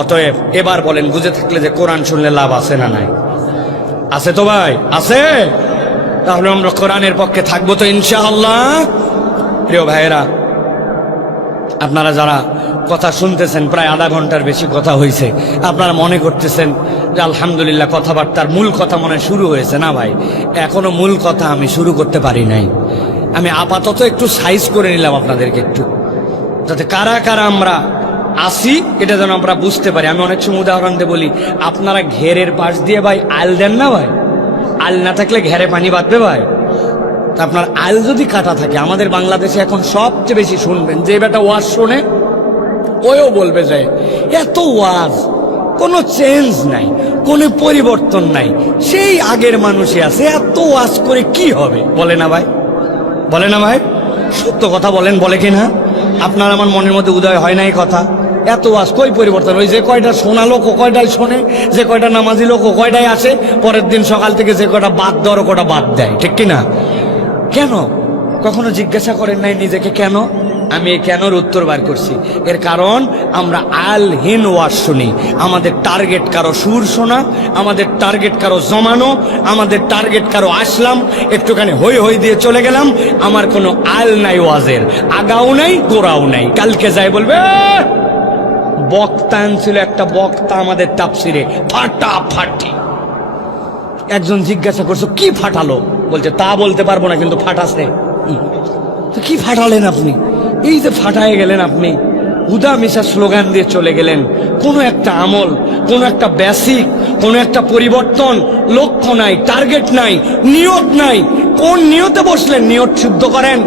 অতএব এবার বলেন, বুঝে থাকলে যে কোরআন শুনলে লাভ আছে না নাই? আছে তো ভাই, আছে। তাহলে আমরা কোরআনের পক্ষে থাকবো তো ইনশাআল্লাহ। প্রিয় ভাইয়েরা, আপনারা যারা কথা শুনতেছেন, প্রায় আধা ঘন্টার বেশি কথা হয়েছে, আপনারা মনে করতেছেন যে আলহামদুলিল্লাহ কথাবার্তার মূল কথা মনে শুরু হয়েছে। না ভাই, এখনো মূল কথা আমি শুরু করতে পারি নাই। আমি আপাতত একটু সাইজ করে নিলাম আপনাদেরকে, একটু যাতে কারা কারা আমরা আসি এটা যেন আমরা বুঝতে পারি। আমি অনেক সময় উদাহরণ দিয়ে বলি, আপনারা ঘেরের পাশ দিয়ে ভাই আল দেন না ভাই, আল না থাকলে ঘেরে পানি বাঁধবে ভাই। আপনার আল যদি কাটা থাকে, আমাদের বাংলাদেশে এখন সবচেয়ে বেশি শুনবেন যে বেটা ওয়াজ শোনে, ওও বলবে যে এত ওয়াজ, কোনো চেঞ্জ নাই, কোনো পরিবর্তন নাই, সেই আগের মানুষই আছে, এত ওয়াজ করে কি হবে? বলে না ভাই, বলে না ভাই? সত্য কথা বলেন, বলে কিনা? আপনার আমার মনের মধ্যে উদয় হয় না এই কথা? এত ওয়াজ, কই পরিবর্তন? ওই যে কয়টা শোনা লোক ও কয়টাই শোনে, যে কয়টা নামাজি লোক ও কয়টাই আসে, পরের দিন সকাল থেকে যে কয়টা বাদ দেওয়ার কয়টা বাদ দেয়, ঠিক কিনা? কেন? কখনো জিজ্ঞাসা করেন নাই নিজেকে কেন? আমি এই কেনর উত্তর বার করছি। এর কারণ আমরা আলহীন ওয়াজ শুনি। আমাদের টার্গেট কারো সুর শোনা, আমাদের টার্গেট কারো জমানো, আমাদের টার্গেট কারো আসলাম, একটুখানি হই হই দিয়ে চলে গেলাম। আমার কোনো আল নাই ওয়াজের, আগাও নাই গোড়াও নাই। কালকে যাই বলবে বক্তা আনছিল একটা বক্তা আমাদের তাফসিরে, ফাটাফাটি। একজন জিজ্ঞাসা করছো কি ফাটালো? বলছে তা বলতে পারবো না, কিন্তু ফাটাছে। তো কি ফাটালেন আপনি? এই যে ফাটায় গেলেন আপনি, হুদা মিশা স্লোগান দিয়ে চলে গেলেন। কোনো একটা আমল, কোনো একটা বেসিক, কোনো একটা পরিবর্তন, লক্ষ্য নাই, টার্গেট নাই, নিয়ত নাই। কোন নিয়তে বসলেন? নিয়ত শুদ্ধ করেন।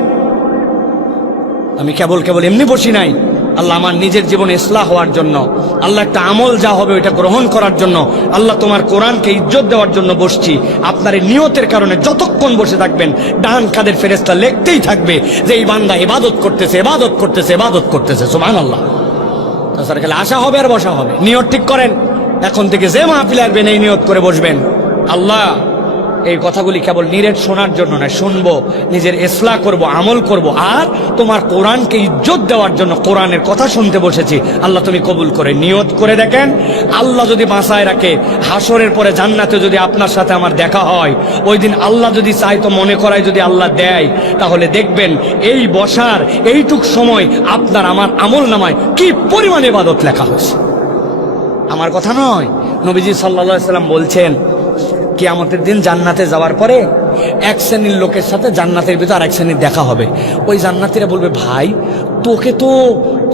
আমি কেবল কেবল এমনি বসি নাই, আল্লাহ আমার নিজের জীবনে ইসলাহ হওয়ার জন্য, আল্লাহ একটা আমল যা হবে ওইটা গ্রহণ করার জন্য, আল্লাহ তোমার কোরআনকে ইজ্জত দেওয়ার জন্য বসছি। আপনার এই নিয়তের কারণে যতক্ষণ বসে থাকবেন, ডান কাদের ফেরেশতা লিখতেই থাকবে যে এই বান্দা ইবাদত করতেছে, ইবাদত করতেছে, ইবাদত করতেছে। সুবহানাল্লাহ। তাছাড়া খালি আশা হবে আর বসা হবে। নিয়ত ঠিক করেন, এখন থেকে যে মাহফিলে আসবেন এই নিয়ত করে বসবেন, আল্লাহ এই কথাগুলি কেবল নিরেট শোনার জন্য নয়, শুনবো, নিজের ইসলাহ করব, আমল করব, আর তোমার কোরআনকে ইজ্জত দেওয়ার জন্য কোরআনের কথা শুনতে বসেছি। আল্লাহ তুমি কবুল করে নিয়ত করে দেখেন, আল্লাহ যদি বাঁচায় রাখে, হাসরের পরে জান্নাতে যদি আপনার সাথে আমার দেখা হয়, ওই দিন আল্লাহ যদি চাই তো মনে করায় যদি আল্লাহ দেয়, তাহলে দেখবেন এই বসার এইটুক সময় আপনার আমার আমল নামায় কি পরিমাণ ইবাদত লেখা হয়েছে। আমার কথা নয়, নবীজি সাল্লাল্লাহু আলাইহি সাল্লাম বলছেন কিয়ামতের দিন জান্নাতে যাওয়ার পরে এক শ্রেণীর লোকের সাথে জান্নাতের ভিতর আরেক শ্রেণীর দেখা হবে। ওই জান্নাতীরা বলবে, ভাই তোকে তো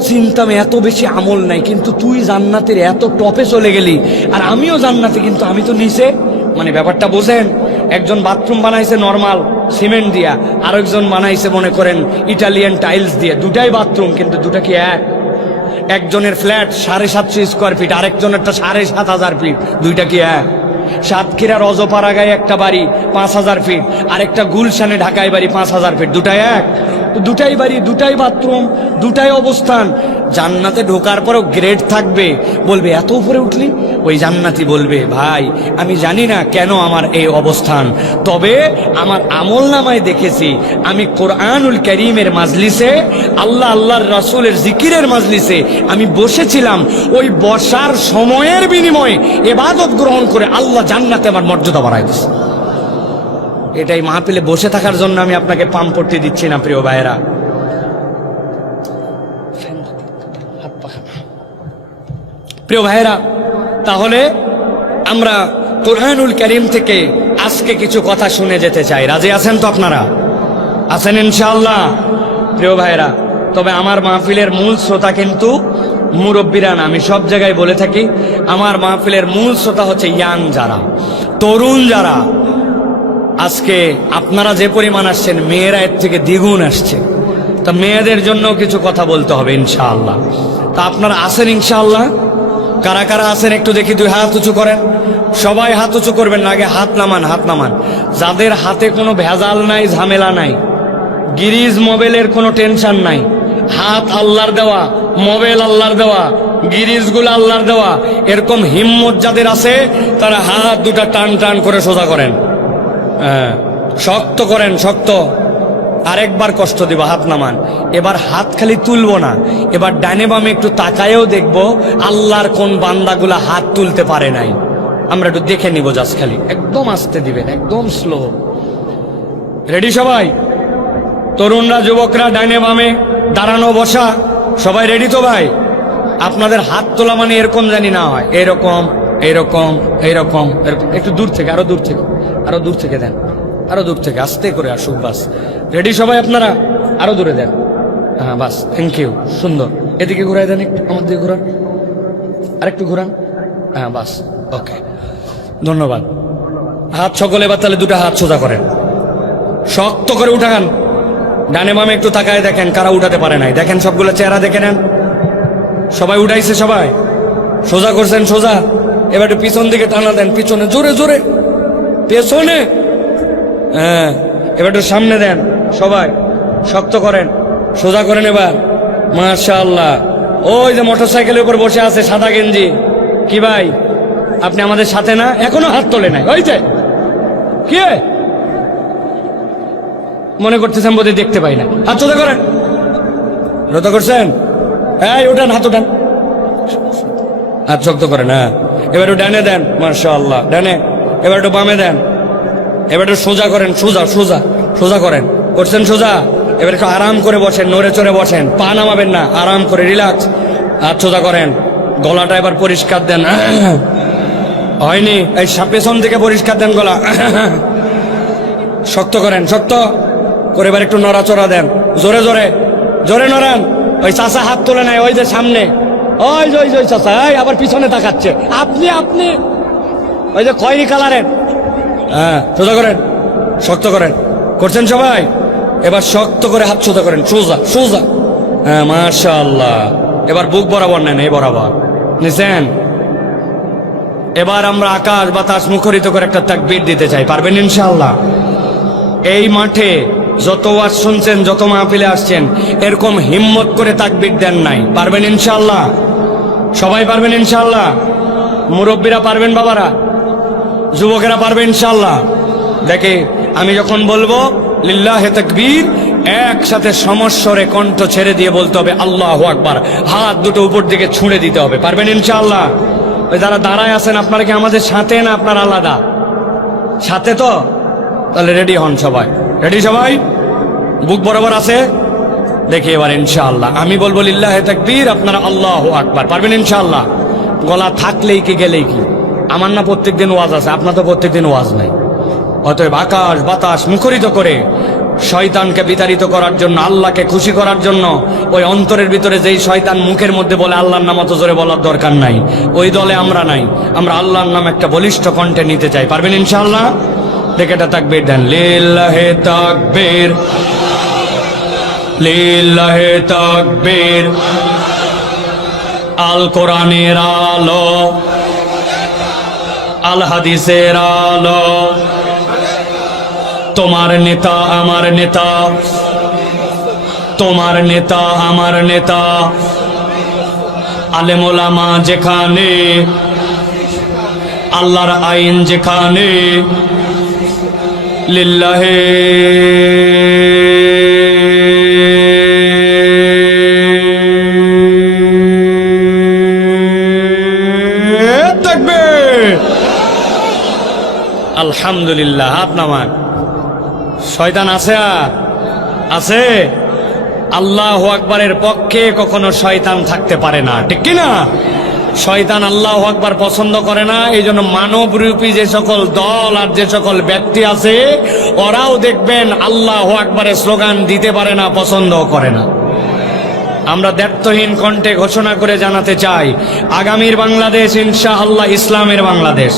চিন্তাম, এত বেশি আমল নাই, কিন্তু তুই জান্নাতের এত টপে চলে গেলি, আর আমিও জান্নাতে কিন্তু আমি তো নিচে। মানে ব্যাপারটা বোঝেন, একজন বাথরুম বানাইছে নর্মাল সিমেন্ট দিয়া, আরেকজন বানাইছে মনে করেন ইটালিয়ান টাইলস দিয়ে, দুটাই বাথরুম কিন্তু দুটা কি এক? একজনের ফ্ল্যাট 750 স্কোয়ার ফিট, আরেকজনেরটা 7,500 ফিট, দুইটা কি এক? সাতক্ষীরার অজপাড়াগায় একটা বাড়ি 5,000 ফিট, আরেকটা গুলশানে ঢাকায় বাড়ি 5,000 ফিট, দুটাই এক? দুটাই বাড়ি, দুটাই বাথরুম, দুটাই অবস্থান। জান্নাতে ঢোকার পরও গ্রেড থাকবে। বলবে এত উপরে উঠলি? ওই জান্নাতি বলবে, ভাই আমি জানি না কেন আমার এই অবস্থান, তবে আমার আমল নামায় দেখেছি আমি কোরআনুল কারীমের মাজলিসে, আল্লাহর রাসূলের জিকিরের মাজলিসে আমি বসেছিলাম। ওই বসার সময়ের বিনিময়ে ইবাদত গ্রহণ করে আল্লাহ জান্নাতে আমার মর্যাদা বাড়ায় দিয়েছে। এটাই মাহফিলে বসে থাকার জন্য আমি আপনাকে পাম পড়তে দিচ্ছি না প্রিয় ভাইয়েরা। প্রিয় ভাইয়েরা, তাহলে আমরা কোরআনুল কারীম থেকে আজকে কিছু কথা শুনে যেতে চাই। রাজি আছেন তো আপনারা? আছেন ইনশাআল্লাহ? প্রিয় ভাইয়েরা, তবে আমার মাহফিলের মূল শ্রোতা কিন্তু মুরব্বীরা না। আমি সব জায়গায় বলে থাকি আমার মাহফিলের মূল শ্রোতা হচ্ছে ইয়াং যারা, তরুণ যারা। আজকে আপনারা যে পরিমাণ আসছেন, মেয়েরা এর থেকে দ্বিগুণ আসছে। তা মেয়েদের জন্য কিছু কথা বলতে হবে ইনশাআল্লাহ। তা আপনারা আসেন ইনশাআল্লাহ? কারা কারা আছেন একটু দেখি, 2 হাত উঁচু করেন। সবাই হাত উঁচু করবেন না, আগে হাত নামান, হাত নামান। যাদের হাতে কোনো ভেজাল নাই, ঝামেলা নাই, গিরিজ মোবাইলের কোনো টেনশন নাই, হাত আল্লাহর দেওয়া, মোবাইল আল্লাহর দেওয়া, গিরিজগুলো আল্লাহর দেওয়া, এরকম হিম্মত যাদের আছে তারা হাত দুটা টান টান করে সোজা করেন। হ্যাঁ, শক্ত করেন, শক্ত। আরেকবার কষ্ট দিব, হাত নামান। এবার হাত খালি তুলবো না, এবার ডানে বামে একটু তাকায়েও দেখবো আল্লাহর কোন বান্দাগুলা হাত তুলতে পারে নাই। আমরা একটু দেখে নিব জাস্ট, খালি একদম আস্তে দিবেন, একদম স্লো। রেডি সবাই? তরুণরা, যুবকরা, ডানে বামে, দাঁড়ানো বসা, সবাই রেডি তো ভাই? আপনাদের হাত তোলা মানে এরকম জানি না হয়, এরকম এরকম এরকম এরকম। একটু দূর থেকে, আরো দূর থেকে, আরো দূর থেকে দেন, আরো দূর থেকে, আস্তে করে আসুক। বাস, রেডি সবাই আপনারা? আরো দূরে দেন। হ্যাঁ বাস, থ্যাংক ইউ, সুন্দর। এদিকে ঘুরাই দেন, একটু আমার দিকে ঘুরান, আরেকটু ঘুরান। হ্যাঁ বাস, ওকে, ধন্যবাদ। হাত সকলে এবার তাহলে 2টা হাত সোজা করেন, শক্ত করে উঠান। ডানে বামে একটু তাকায় দেখেন কারা উঠাতে পারে নাই। দেখেন সবগুলো চেহারা দেখে নেন। সবাই উঠাইছে? সবাই সোজা করছেন? সোজা। এবার একটু পিছন দিকে টানা দেন, পিছনে, জোরে জোরে, পেছনে। হ্যাঁ, এবার একটু সামনে দেন। সবাই শক্ত করেন, সোজা করেন। এবার মাশাআল্লাহ। ওই যে মোটরসাইকেলের উপর বসে আছে সাদা গেঞ্জি, কি ভাই আপনি আমাদের সাথে না? এখনো হাত তোলে নাই। ওই যে কি মনে করতেছেন বোধহয় দেখতে পাই না। হাত সোজা করেন। রোজা করছেন? এই উঠান, হাত উঠান, হাত শক্ত করেন। হ্যাঁ, এবার একটু ডানে দেন। মাশাআল্লাহ, ডানে। এবার একটু বামে দেন। এবার একটু সোজা করেন, সোজা সোজা সোজা করেন। করছেন সোজা? এবার একটু আরাম করে বসেন, নড়ে চড়ে বসেন, পা নামাবেন না, আরাম করে রিল্যাক্স। হাত সোজা করেন। গলাটা এবার পরিষ্কার দেন। হয়নি? এই পেছন থেকে পরিষ্কার দেন গলা। শক্ত করেন, শক্ত করে। এবার একটু নড়াচড়া দেন, জোরে জোরে, জোরে নড়ান। ওই চাচা হাত তোলে নাই, ওই যে সামনে, ওই যে ওই চাচা, আবার পিছনে তাকাচ্ছে। আপনি আপনি ওই যে খয়েরি কালারের। হ্যাঁ, সোজা করেন, শক্ত করেন। করছেন সবাই? এবার শক্ত করে হাত সোজা করেন, সোজা সোজা। হ্যাঁ, মাশাআল্লাহ। এবার বুক বরাবর নেন, এই বরাবর নিছেন। এবার আমরা আকাশ বাতাস মুখরিত করে একটা তাকবীর দিতে চাই। পারবেন ইনশাআল্লাহ? এই মাঠে যত ওয়াজ শুনছেন, যত মাহফিলে আসছেন, এরকম হিম্মত করে তাকবীর দেন নাই। পারবেন ইনশাআল্লাহ? সবাই পারবেন ইনশাআল্লাহ? মুরব্বীরা পারবেন? বাবারা, যুবকেরা পারবেন ইনশাআল্লাহ? দেখে আমি যখন বলবো লিল্লাহে তাকবীর, একসাথে সমস্বরে কণ্ঠ ছেড়ে দিয়ে বলতে হবে আল্লাহু আকবার, হাত দুটো উপর দিকে ছুঁড়ে দিতে হবে। পারবেন ইনশাআল্লাহ? ওই যারা দাঁড়ায় আছেন আপনারা কি আমাদের সাথে না আপনার আলাদা? সাথে তো? তাহলে রেডি হন সবাই। রেডি সবাই? বুক বরাবর আছে? দেখি এবার ইনশাআল্লাহ আমি বলবো লিল্লাহে তাকবীর, আপনারা আল্লাহু আকবার। পারবেন ইনশাআল্লাহ? গলা থাকলেই কি গেলেই কি? আমার না প্রত্যেকদিন ওয়াজ আছে, আপনার তো প্রত্যেকদিন ওয়াজ নাই। অতএব আকাশ বাতাস মুখরিত করে শয়তানকে বিতাড়িত করার জন্য, আল্লাহকে খুশি করার জন্য, ওই অন্তরের ভিতরে যেই শয়তান মুখের মধ্যে বলে আল্লাহর নাম অত জোরে বলার দরকার নাই, ওই দলে আমরা নাই। আমরা আল্লাহর নাম একটা বলিষ্ঠ কণ্ঠে নিতে চাই। পারবেন ইনশাআল্লাহ? দেখে এটা তাকবীর দেন, লিল্লাহে তাকবীর, লিল্লাহে তাকবীর। আল কোরআনের আলো, আল হাদিসের আলো, তোমার নেতা আমার নেতা, তোমার নেতা আমার নেতা। আলেম ওলামা যেখানে, আল্লাহর আইন যেখানে, লিল্লাহে তাকবীর। আলহামদুলিল্লাহ। হাত নামান। শয়তান আছে? আছে? আল্লাহু আকবারের পক্ষে কখনো শয়তান থাকতে পারে না, ঠিক কি না? শয়তান আল্লাহু আকবার পছন্দ করে না। এই জন্য মানবরূপী যে সকল দল আর যে সকল ব্যক্তি আছে, ওরাও দেখবেন আল্লাহু আকবারের স্লোগান দিতে পারে না, পছন্দ করে না। আমরা দ্ব্যর্থহীন কণ্ঠে ঘোষণা করে জানাতে চাই, আগামীর বাংলাদেশ ইনশাআল্লাহ ইসলামের বাংলাদেশ,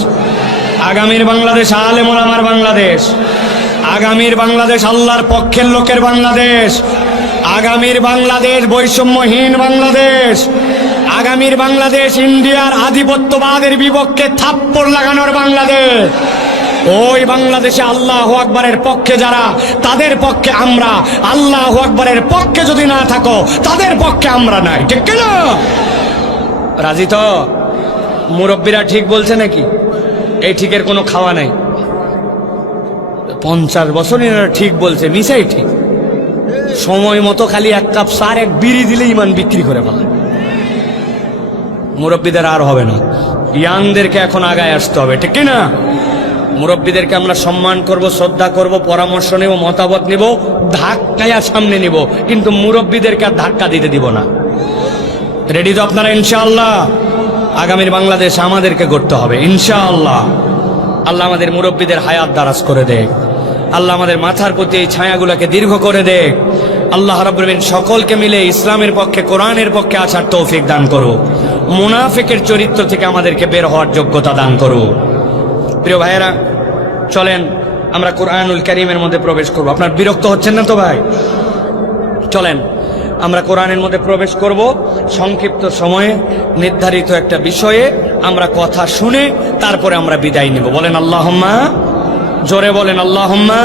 আগামীর বাংলাদেশ আলেম ওলামার বাংলাদেশ, আগামীর বাংলাদেশ আল্লাহর পক্ষের লোকের বাংলাদেশ, আগামীর বাংলাদেশ বৈষম্যহীন বাংলাদেশ, আগামীর বাংলাদেশ ইন্ডিয়ার আধিপত্যবাদের বিপক্ষে থাপ্পড় লাগানোর বাংলাদেশ। ওই বাংলাদেশে আল্লাহু আকবারের পক্ষে যারা, তাদের পক্ষে আমরা, আল্লাহু আকবারের পক্ষে যদি না থাকো তাদের পক্ষে আমরা নাই, ঠিক কিনা? রাজি তো? মুরব্বীরা ঠিক বলছে নাকি? এই ঠিকের কোনো খাওয়া নাই। 50 বছর এনারা ঠিক বলছে, মিশাই ঠিক। সময় মতো খালি এক কাপ সার, এক বিড়ি দিলে ইমান বিক্রি করে ফেলে। মুরব্বীদের আর হবে না, ইয়াংদেরকে এখন আগায় আসতে হবে, ঠিক কিনা? মুরব্বীদেরকে আমরা সম্মান করব, শ্রদ্ধা করব, পরামর্শ নেব, মতামত নেব, ধাক্কায়া সামনে নিব, কিন্তু মুরব্বীদেরকে আর ধাক্কা দিতে দিব না। রেডি তো আপনারা ইনশাআল্লাহ? আগামীর বাংলাদেশ আমাদেরকে গড়তে হবে ইনশাআল্লাহ। আল্লাহ আমাদের মুরব্বীদের হায়াত দারাজ করে দেয়, আল্লাহ আমাদের মাথার প্রতি এই ছায়াগুলোকে দীর্ঘ করে দেয়। আল্লাহ রাব্বুল আলামিন সকলকে মিলে ইসলামের পক্ষে, কোরআনের পক্ষে আসার তৌফিক দান করো। মুনাফিকের চরিত্র থেকে আমাদেরকে বের হওয়ার যোগ্যতা দান করো। প্রিয় ভাইয়েরা, চলেন আমরা কোরআনুল কারীমের মধ্যে প্রবেশ করব। আপনার বিরক্ত হচ্ছেন না তো ভাই? চলেন আমরা কোরআনের মধ্যে প্রবেশ করব। সংক্ষিপ্ত সময়ে নির্ধারিত একটা বিষয়ে আমরা কথা শুনে তারপরে আমরা বিদায় নেব। বলেন আল্লাহুম্মা, জোরে বলেন আল্লাহুম্মা,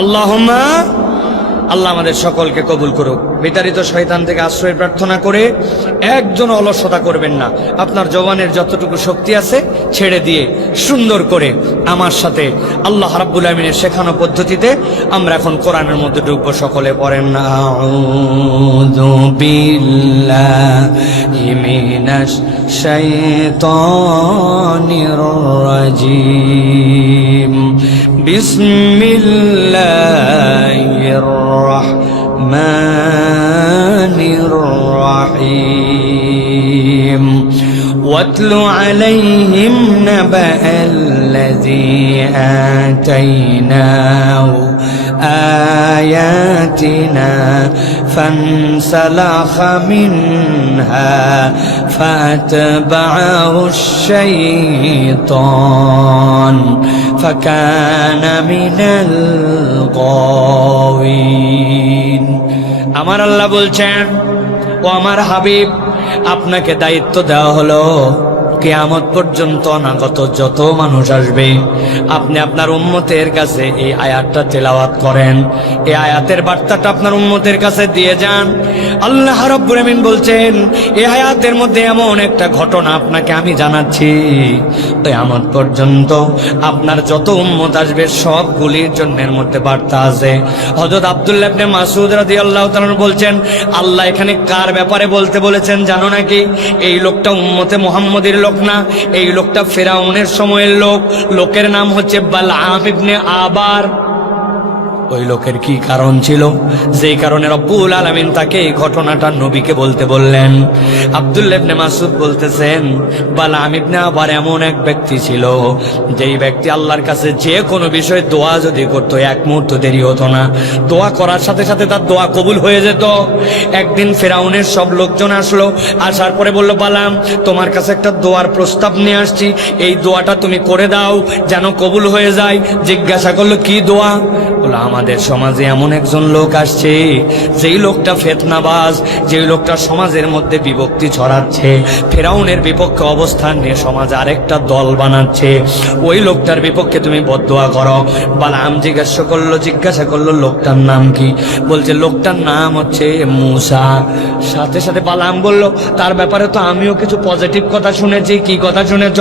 আল্লাহুম্মা। আল্লাহ আমাদের সকলকে কবুল করুক। বিতাড়িত শয়তান থেকে আশ্রয় প্রার্থনা করে একজন অলসতা করবেন না। আপনার জবানের যতটুকু শক্তি আছে ছেড়ে দিয়ে সুন্দর করে আমার সাথে আল্লাহ রাব্বুল আমিনের শেখানো পদ্ধতিতে আমরা এখন কোরআনের মধ্যে ঢুকবো। সকলে পড়েন আউযু বিল্লাহি মিনাশ শাইতানির রাজীম। বিসমিল্লাহির রহমানির রহিম। واتل عليهم نبأ الذي آتيناه آياتنا فانسلخ منها فأتبعه الشيطان فكان من الغاوين। আমার আল্লাহ বলছেন, ও আমার হাবিব, আপনাকে দায়িত্ব দেওয়া হলো কিয়ামত পর্যন্ত অনাগত যত মানুষ আসবে, আপনি আপনার উম্মতের কাছে এই আয়াতটা তেলাওয়াত করেন, এই আয়াতের বার্তাটা আপনার উম্মতের কাছে দিয়ে যান। আল্লাহ রাব্বুল আমিন বলছেন, এই আয়াতের মধ্যে এমন একটা ঘটনা আপনাকে আমি জানাচ্ছি, কিয়ামত পর্যন্ত আপনার যত উম্মত আসবে সবগুলির জন্য এর মধ্যে বার্তা আছে। হযরত আব্দুল্লাহ ইবনে মাসউদ রাদিয়াল্লাহু তাআলা বলছেন, আল্লাহ এখানে কার ব্যাপারে বলতে বলেছেন জানো নাকি? এই লোকটা উম্মতে মুহাম্মদের লোক না, এই লোকটা ফিরআউনের সময়ের লোক। লোকের নাম হচ্ছে বালআম ইবনে আবার। ওই লোকের কি কারণ ছিল, যেই কারণে রব্বুল আলামিন তাকে এই ঘটনাটা নবীকে বলতে বললেন? আব্দুল্লাহ ইবনে মাসউদ বলতেছেন, বালআম ইবনে আবার এমন এক ব্যক্তি ছিল, যেই ব্যক্তি আল্লাহর কাছে যে কোনো বিষয়ে দোয়া যদি করতো এক মুহূর্ত দেরি হতো না, দোয়া করার সাথে সাথে তার দোয়া কবুল হয়ে যেত। একদিন ফিরআউনের সব লোকজন আসলো, আসার পরে বলল, বালআম তোমার কাছে একটা দোয়ার প্রস্তাব নিয়ে আসছি, এই দোয়াটা তুমি করে দাও যেন কবুল হয়ে যায়। জিজ্ঞাসা করলো, কি দোয়া? বলল, আমাদের সমাজে এমন একজন লোক আসছে, যেই লোকটা ফিতনাবাজ, যেই লোকটা সমাজের মধ্যে বিভক্তি ছড়াচ্ছে, ফিরআউনের বিপক্ষে অবস্থান নিয়ে সমাজে আরেকটা দল বানাচ্ছে, ওই লোকটার বিপক্ষে তুমি বদদোয়া করো। বালআম জিজ্ঞাসা করলো লোকটার নাম কি? বলছে লোকটার নাম হচ্ছে মূসা। সাথে সাথে বালআম বলল, তার ব্যাপারে তো আমিও কিছু পজিটিভ কথা শুনেছি। কি কথা শুনেছ?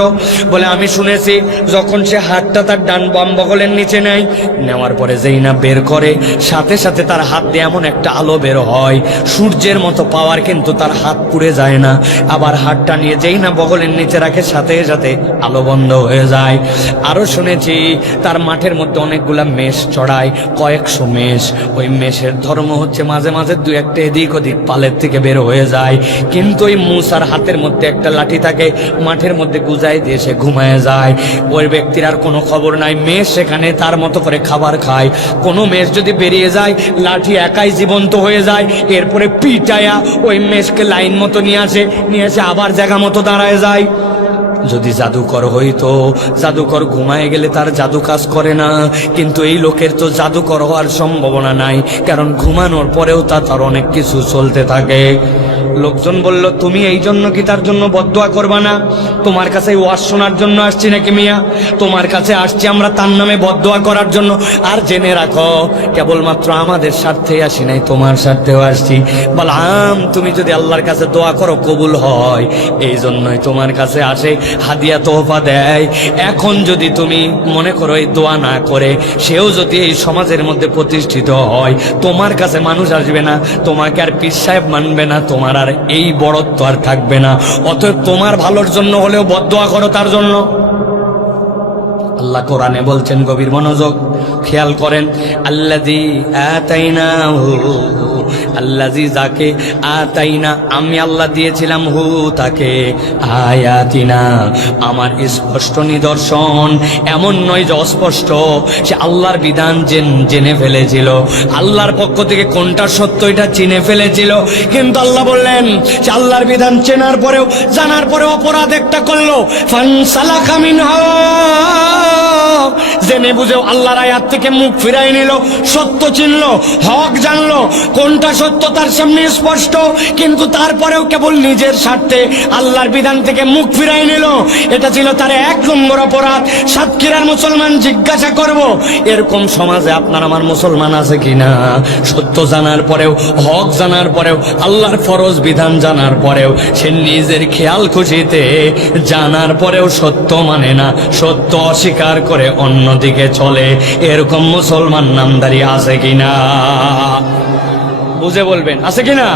বলে, আমি শুনেছি যখন সে হাতটা তার ডান বাম বগলের নিচে নেয়, নেওয়ার পরে যেই না বের করে, সাথে সাথে তার হাত দিয়ে এমন একটা আলো বের হয়, সূর্যের মতো পাওয়ার, কিন্তু তার হাত পুড়ে যায় না। আবার হাতটা নিয়ে যেই না বগলের নিচে রাখে, সাথে সাথে আলো বন্ধ হয়ে যায়। আরো শুনেছি তার মাঠের মধ্যে অনেকগুলা মেষ চড়ায়, কয়েকশো মেষ। ওই মেষের ধর্ম হচ্ছে মাঝে মাঝে দু একটা এদিক ওদিক পালের থেকে বের হয়ে যায়, কিন্তু ওই মূসার হাতের মধ্যে একটা লাঠি থাকে, মাঠের মধ্যে গুজাই দিয়ে সে ঘুমায় যায়। ওই ব্যক্তির আর কোনো খবর নাই, মেষ সেখানে তার মতো করে খাবার খায়। কোনো মেষ যদি বেরিয়ে যায়, লাঠি একাই জীবন্ত হয়ে যায়, এরপরে পিটায়া ওই মেষকে লাইন মতো নিয়ে এসে আবার জায়গা মতো দাঁড়ায় যায়। যদি জাদুকর হইতো, জাদুকর ঘুমায় গেলে তার জাদু কাজ করে না, কিন্তু এই লোকের তো জাদুকর হওয়ার সম্ভাবনা নাই, কারণ ঘুমানোর পরেও তার অনেক কিছু চলতে থাকে। লোকজন বলল, তুমি এই জন্য কি তার জন্য বদদোয়া করবা না? তোমার কাছে ওয়াজ শোনার জন্য আসছি নাকি মিয়া? তোমার কাছে আসছি আমরা তার নামে বদদোয়া করার জন্য। আর জেনে রাখো, কেবলমাত্র আমাদের স্বার্থে আসি নাই, তোমার স্বার্থেও আসছি। বালআম তুমি যদি আল্লাহর কাছে দোয়া করো কবুল হয়, এই জন্যই তোমার কাছে আসে, হাদিয়া তোহফা দেয়। এখন যদি তুমি মনে করো এই দোয়া না করে সেও যদি এই সমাজের মধ্যে প্রতিষ্ঠিত হয়, তোমার কাছে মানুষ আসবে না, তোমাকে আর পীর সাহেব মানবে না, তোমার আর এই বড়ত্ব আর থাকবে না। অতএব তোমার ভালোর জন্য হলেও বদদোয়া করো তার জন্য। আল্লাহ কোরআনে বলছেন, গভীর মনোযোগ খেয়াল করেন, আল্লাযী আতাইনাহু, আল্লাযী যাকে, আতাইনা আমি আল্লাহ দিয়েছিলাম, হু তাকে, আয়াতিনা আমার স্পষ্ট নিদর্শন। এমন নয় যে অস্পষ্ট, সে আল্লাহর বিধান জেনে ফেলেছিল, আল্লাহর পক্ষ থেকে কোনটা সত্য এটা চিনে ফেলেছিল, কিন্তু আল্লাহ বললেন সে আল্লাহর বিধান চেনার পরেও জানার পরেও অপরাধ একটা করলো, ফানসালাখা মিনহা, জেনে বুঝেও আল্লাহর আয়াত থেকে মুখ ফিরাই নিল, সত্য চিনলো, হক জানলো, কোনটা সত্য তার সামনে স্পষ্ট, কিন্তু তারপরেও কেবল নিজের স্বার্থে আল্লাহর বিধান থেকে মুখ ফিরাই নিল। এটা ছিল তার 1 নম্বর অপরাধ। সাতক্ষীরার মুসলমান জিজ্ঞাসা করব, এরকম সমাজে আপনার আমার মুসলমান আছে কিনা? সত্য জানার পরেও, হক জানার পরেও, আল্লাহর ফরজ বিধান জানার পরেও সে নিজের খেয়াল খুশিতে জানার পরেও সত্য মানে না, সত্য অস্বীকার করে অন্যদিকে চলে, এরকম মুসলমান নামদারি আছে কিনা? বুঝে বলবেন আছে কিনা?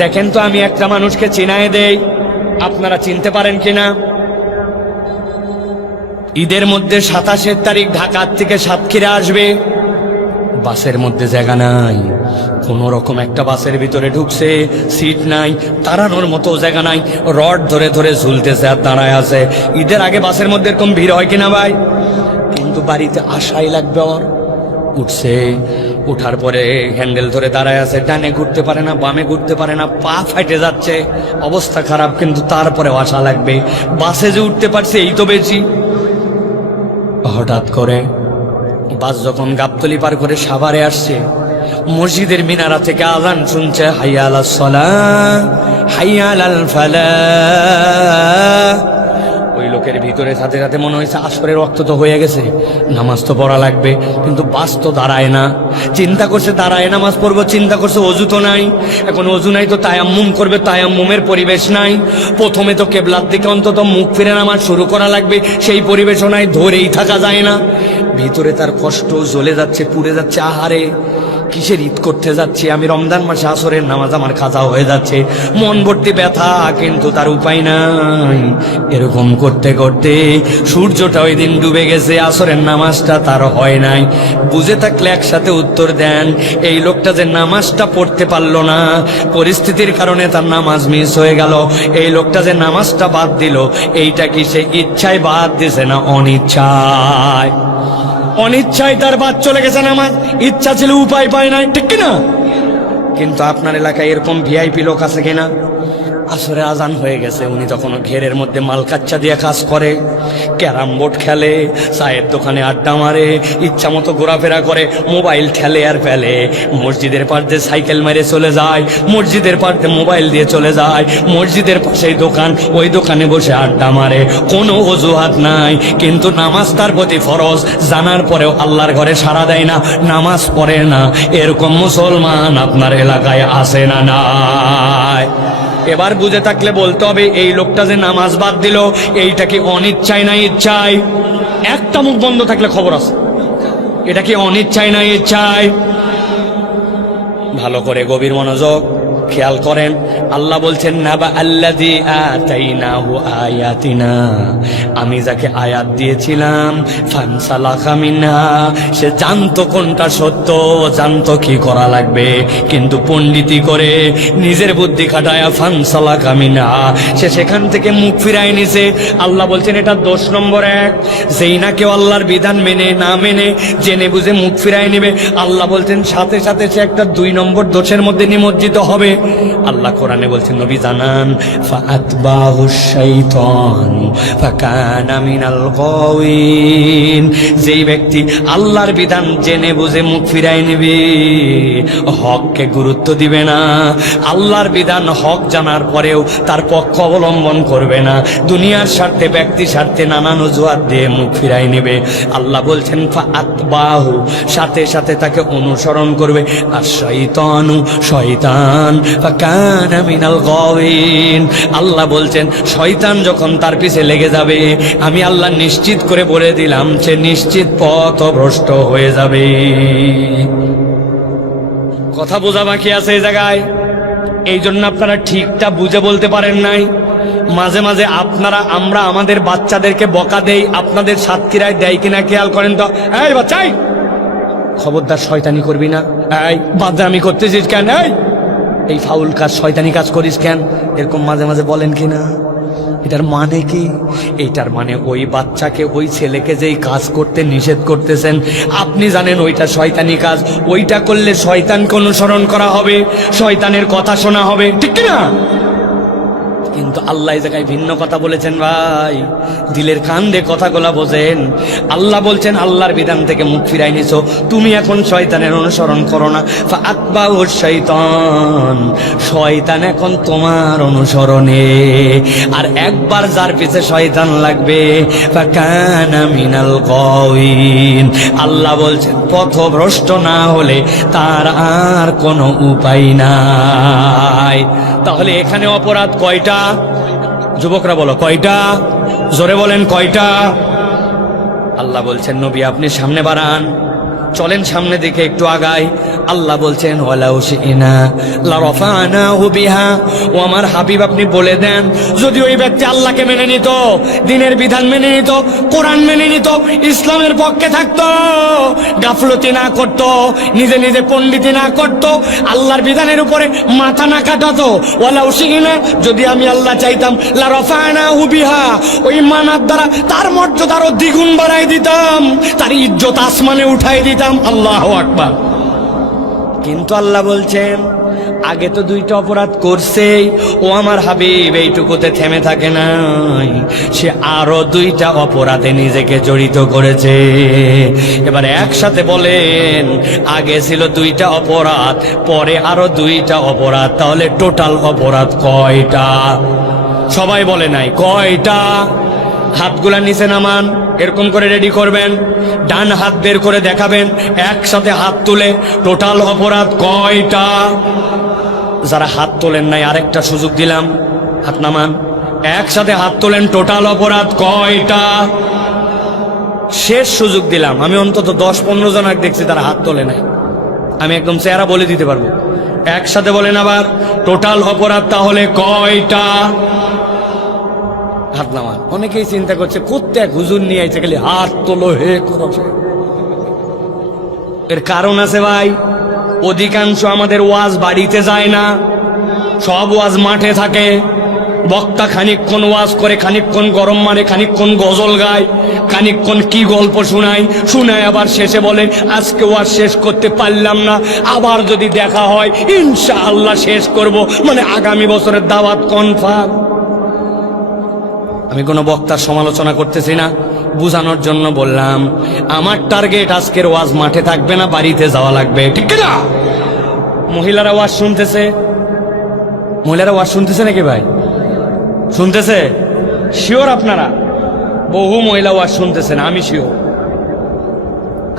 দেখেন তো, আমি একটা মানুষকে চিনায় দেই, আপনারা চিনতে পারেন কিনা? ঈদের মধ্যে 27 তারিখ ঢাকার থেকে সাতক্ষীরা আসবে, বাসের মধ্যে জায়গা নাই, কোন রকম একটা বাসের ভিতরে ঢুকছে, সিট নাই, দাঁড়ানোর মতো জায়গা নাই, রড ধরে ধরে ঝুলতেছে আর দাঁড়ায় আছে। ঈদের আগে বাসের মধ্যে এরকম ভিড় হয় কিনা ভাই? কিন্তু বাড়িতে আসাই লাগবে। ওর উঠছে, উঠার পরে হ্যান্ডেল ধরে দাঁড়ায় আছে, ডানে ঘুরতে পারে না, বামে ঘুরতে পারে না, পা ফাটে যাচ্ছে, অবস্থা খারাপ, কিন্তু তারপরেও আসা লাগবে। বাসে যে উঠতে পারছে এই তো বেশি। হঠাৎ করে বাস যখন গাবতলী পার করে সাভারে আসছে, মসজিদের মিনারা থেকে আযান শুনছে, হাইয়া আলাস সালাহ, হাইয়া আলাল ফালাহ, লোকের ভিতরে সাথে সাথে মনে হয়েছে আসরের রক্ত তো হয়ে গেছে, নামাজ তো পড়া লাগবে, কিন্তু বাস তো দাঁড়ায় না। চিন্তা করছে দাঁড়ায় নামাজ পড়বো, চিন্তা করছে অজু তো নাই, এখন অজু নাই তো তায়াম্মুম করবে, তায়াম্মুমের পরিবেশ নাই। প্রথমে তো কেবলার দিকে অন্তত মুখ ফিরে নামাজ শুরু করা লাগবে, সেই পরিবেশও নাই, ধরেই থাকা যায় না। ভিতরে তার কষ্ট জ্বলে যাচ্ছে, পুড়ে যাচ্ছে। আহারে, কিসের ঈদ করতে যাচ্ছি আমি, রমজান মাসে আসরের নামাজ আমার কাজা হয়ে যাচ্ছে, মন ভর্তি ব্যথা, কিন্তু তার উপায় নাই। এরকম করতে করতে সূর্যটা ওই দিন ডুবে গেছে, আসরের নামাজটা তার হয় নাই। বুঝে থাকলে একসাথে উত্তর দেন। এই লোকটা যে নামাজটা পড়তে পারলো না, পরিস্থিতির কারণে তার নামাজ মিস হয়ে গেল, এই লোকটা যে নামাজটা বাদ দিল, এইটা কি সে ইচ্ছায় বাদ দিছে না অনিচ্ছায়? অনিচ্ছায় তার বাদ চলে গেছে নামাজ, ইচ্ছা ছিল উপায় পায় নাই, ঠিক কিনা? কিন্তু আপনার এলাকায় এরকম ভিআইপি লোক আছে কিনা? আসরে আজান হয়ে গেছে, উনি তখন ঘেরের মধ্যে মালকাচ্চা দিয়ে কাজ করে, ক্যারাম বোর্ড খেলে, চায়ের দোকানে আড্ডা মারে, ইচ্ছা মতো ঘোরাফেরা করে, মোবাইল ঠেলে আর ফেলে, মসজিদের পাশ দিয়ে সাইকেল মেরে চলে যায়, মসজিদের পাশ দিয়ে মোবাইল দিয়ে চলে যায়, মসজিদের পাশেই দোকান, ওই দোকানে বসে আড্ডা মারে, কোনো অজুহাত নাই। কিন্তু নামাজ তার প্রতি ফরজ, জানার পরেও আল্লাহর ঘরে সাড়া দেয় না, নামাজ পড়ে না। এরকম মুসলমান আপনার এলাকায় আছে না নাই? এবার বুঝে থাকলে বলতে হবে, এই লোকটা যে নামাজ বাদ দিল, এইটা কি অনিচ্ছায় না ইচ্ছায়? একটা মুখ বন্ধ থাকলে খবর আছে, এটা কি অনিচ্ছায় না ইচ্ছায়? ভালো করে গভীর মনোযোগ খেয়াল করেন। আল্লাহ বলছেন, নাবা আল্লাযী আতাইনাহু আয়াতিনা, আমি যাকে আয়াত দিয়েছিলাম, ফানসালাখা মিনহা, সে জানতো কোনটা সত্য, জানতো কি করা লাগবে, কিন্তু পণ্ডিতি করে নিজের বুদ্ধি খাটায়া ফানসালাখা মিনহা, সে সেখান থেকে মুখ ফিরায় নিছে। আল্লাহ বলছেন এটা দোষ নম্বর 1। যেই না কেউ আল্লাহর বিধান মেনে না মেনে জেনে বুঝে মুখ ফিরায় নেবে, আল্লাহ বলছেন সাথে সাথে সে একটা 2 নম্বর দোষের মধ্যে নিমজ্জিত হবে। আল্লাহ কোরআনে বলছেন, নবী জানান, ফাআতবাহু শাইতান ফাকানা মিনাল গাওয়িন, যেই ব্যক্তি আল্লাহর বিধান জেনে বুঝে মুখ ফিরায় নেবে, হককে গুরুত্ব দিবে না, আল্লাহর বিধান হক জানার পরেও তার পক্ষ অবলম্বন করবে না, দুনিয়ার স্বার্থে ব্যক্তির স্বার্থে নানান অজুহাত দিয়ে মুখ ফিরায় নেবে, আল্লাহ বলছেন ফাআতবাহু, সাথে সাথে তাকে অনুসরণ করবে, আর শয়তানু, শয়তান, ফাকানা মিনাল গাওয়িন, আল্লাহ বলছেন শয়তান যখন তার পিছে লেগে যাবে, আমি আল্লাহ নিশ্চিত করে বলে দিলাম সে নিশ্চিত পথভ্রষ্ট হয়ে যাবে। কথা বোঝা বাকি আছে এই জায়গায়, এই জন্য আপনারা ঠিকটা বুঝে বলতে পারেন নাই। মাঝে মাঝে আমরা আমাদের বাচ্চাদেরকে বকা দেই, আপনাদের সাতক্ষীরায় দেয় কিনা খেয়াল করেন তো। এই বাচ্চাই, খবরদার শয়তানি করবি না, এই বাদরামি করতেছিস কেন, এই ফাউল কাজ শয়তানি কাজ করিস কেন, এরকম মাঝে মাঝে বলেন কিনা? এটার মানে কি? এইটার মানে ওই বাচ্চাকে, ওই ছেলেকে যেই কাজ করতে নিষেধ করতেছেন, আপনি জানেন ওইটা শয়তানি কাজ, ওইটা করলে শয়তানকে অনুসরণ করা হবে, শয়তানের কথা শোনা হবে, ঠিক না? কিন্তু আল্লাহ এই জায়গায় ভিন্ন কথা বলেছেন। ভাই, দিলের কান দিয়ে কথাগুলা বোঝেন। আল্লাহ বলছেন আল্লাহর বিধান থেকে মুখ ফিরাই নিছো, তুমি এখন শয়তানের অনুসরণ করো না। ফাআতবাহু শাইতান, শয়তান এখন তোমার অনুসরণে। আর একবার যার পিছে শয়তান লাগবে, ফাকানা মিনাল গাওয়িন, আল্লাহ বলছেন পথভ্রষ্ট না হলে তার আর কোনো উপায় নাই। তাহলে এখানে অপরাধ কয়টা? যুবকরা বলো কয়টা? জোরে বলেন কয়টা? আল্লাহ বলছেন নবী আপনি সামনে বাড়ান, চলেন সামনে দিকে একটু আগাই। আল্লাহ বলছেন ওয়ালাউ শিনা লারাফানাহু বিহা, ও আমার হাবিব আপনি বলে দেন, যদি ওই ব্যক্তি আল্লাহকে মেনে নিত, দ্বীনের বিধান মেনে নিত, কোরআন মেনে নিত, ইসলামের পক্ষে থাকতো, গাফলতি না করত, নিজে নিজে পণ্ডিতি না করত, আল্লাহর বিধানের উপরে মাথা না কাটাতো, ওয়ালাউ শিনা, যদি আমি আল্লাহ চাইতাম, লারাফানাহু বিহা, ওই মানার দ্বারা তার মর্যাদা আরো দ্বিগুণ বাড়াই দিতাম, তার ইজ্জত আসমানে উঠাই দিতাম। আল্লাহু আকবার। কিন্তু আল্লাহ বলছেন আগে তো 2টা অপরাধ করছেই, ও আমার হাবিব এইটুকুতে থেমে থাকে নাই, সে আরো 2টা অপরাধে নিজেকে জড়িত করেছে। এবার একসাথে বলেন, আগে ছিল 2টা অপরাধ, পরে আরো 2টা অপরাধ, তাহলে টোটাল অপরাধ কয়টা? সবাই বলে নাই কয়টা? হাতগুলা নিচে নামান, এরকম করে রেডি করবেন, ডান হাত বের করে দেখাবেন, একসাথে হাত তুলে টোটাল অপরাধ কয়টা? যারা হাত তোলেন নাই আরেকটা সুযোগ দিলাম, হাত নামান, একসাথে হাত তোলেন, টোটাল অপরাধ কয়টা? শেষ সুযোগ দিলাম। আমি অন্তত 10-15 জন দেখছি তারা হাত তোলে নাই। আমি একদম চেহারা বলে দিতে পারবো। একসাথে বলেন আবার, টোটাল অপরাধ তাহলে কয়টা? হাত নামান। অনেকেই চিন্তা করছে প্রত্যেক হুজুর নিয়ে আইছে খালি হাত তোলো হে করো। এর কারণ আছে ভাই, অধিকাংশ আমাদের ওয়াজ বাড়িতে যায় না, সব ওয়াজ মাঠে থাকে। বক্তা খানিকক্ষণ ওয়াজ করে, খানিকক্ষণ গরম মারে, খানিকক্ষণ গজল গায়, খানিকক্ষণ কি গল্প শোনায় আবার শেষে বলে আজকে ওয়াজ শেষ করতে পারলাম না, আবার যদি দেখা হয় ইনশাআল্লাহ শেষ করব, মানে আগামী বছরের দাওয়াত কনফার্ম। আমি কোনো বক্তার সমালোচনা করতেছি না, বুঝানোর জন্য বললাম আমার টার্গেট আজকের ওয়াজ মাঠে থাকবে না, বাড়িতে যাওয়া লাগবে, ঠিক না? মহিলারা ওয়াজ শুনতেছে, মহিলারা ওয়াজ শুনতেছে নাকি ভাই? শুনতেছে? শিওর আপনারা? বহু মহিলা ওয়াজ শুনতেছেন, আমি শিওর।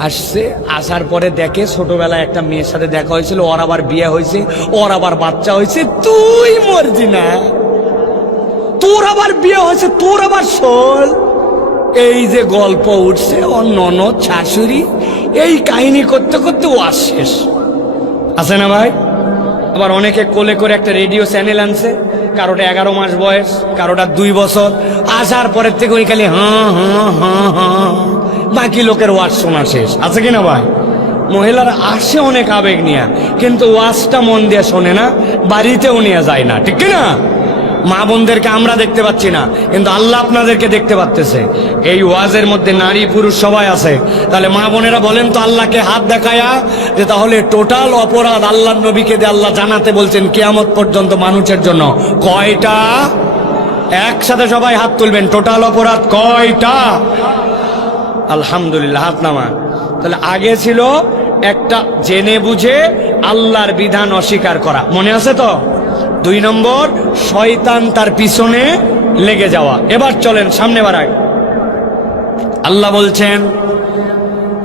আসছে, আসার পরে দেখে ছোটবেলায় একটা মেয়ের সাথে দেখা হয়েছিল, ওর আবার বিয়ে হয়েছে, ওর আবার বাচ্চা হয়েছে। তুই মরজি না, তোর আবার বিয়ে হয়েছে, তোর আবার শোল। এই যে গল্প উঠছে, ওর ননদ শাশুড়ি, এই কাহিনী করতে করতে ওয়াজ শেষ। আছে না ভাই? আবার অনেকে কোলে করে একটা রেডিও চ্যানেল আনছে, কারোটা 11 মাস বয়স, কারোটা 2 বছর। আসার পরের থেকে ওই খালি হ্যাঁ, বাকি লোকের ওয়াজ শোনা শেষ। আছে কিনা ভাই? মহিলারা আসে অনেক আবেগ নিয়ে, কিন্তু ওয়াজটা মন দিয়ে শোনে না, বাড়িতেও নিয়ে যায় না, ঠিক কিনা? মা বোনদেরকে আমরা দেখতে পাচ্ছি না, কিন্তু আল্লাহ আপনাদেরকে দেখতে পাচ্তেছে। এই ওয়াজের মধ্যে নারী পুরুষ সবাই আছে। তাহলে মা বোনেরা বলেন তো আল্লাহকে হাত দেখায়া যে তাহলে টোটাল অপরাধ আল্লাহর নবীকে দিয়ে আল্লাহ জানাতে বলছেন কিয়ামত পর্যন্ত মানুষের জন্য কয়টা? একসাথে সবাই হাত তুলবেন, টোটাল অপরাধ কয়টা? আলহামদুলিল্লাহ, হাত নামান। তাহলে আগে ছিল একটা জেনে বুঝে আল্লাহর বিধান অস্বীকার করা, মনে আছে তো? 2 নম্বর, শয়তান তার পিছনে লেগে যাওয়া। এবার চলেন সামনে বাড়াই। আল্লাহ বলছেন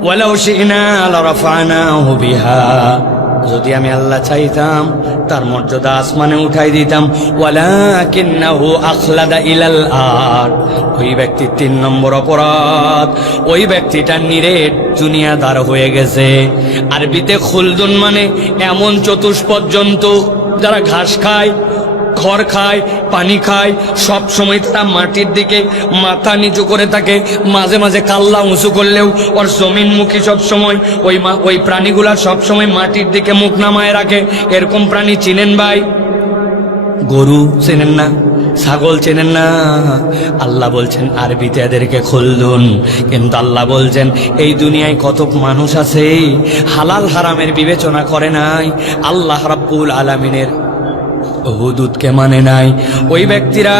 ওয়ালাউ শি'না লারাফা'নাহু বিহা, যদি আমি আল্লাহ চাইতাম তার মর্যাদা আসমানে উঠাই দিতাম। ওয়ালাকিন্নাহু আখলাদা ইলাল আরদ, ওই ব্যক্তির 3 নম্বর অপরাধ, ওই ব্যক্তিটা নিরেট দুনিয়াদার হয়ে গেছে। আরবিতে খুলদুন মানে এমন চতুষ্পদ জন্তু যারা ঘাস খায়, খড় খায়, পানি খায়, সব সময় তারা মাটির দিকে মাথা নিচু করে থাকে। মাঝে মাঝে কাল্লা উঁচু করলেও ওর জমিনমুখী সব সময় ওই প্রাণীগুলা সব সময় মাটির দিকে মুখ নামায় রাখে। এরকম প্রাণী চিনেন ভাই? গরু চেনেন না? ছাগল চেনেন না? আল্লাহ বলছেন আরবিতে এদেরকে খুলদুন। কিন্তু আল্লাহ বলছেন এই দুনিয়ায় কত মানুষ আছে হালাল হারামের বিবেচনা করে নাই, আল্লাহ রাব্বুল আলামিনের হুদুদকে মানে নাই। ওই ব্যক্তিরা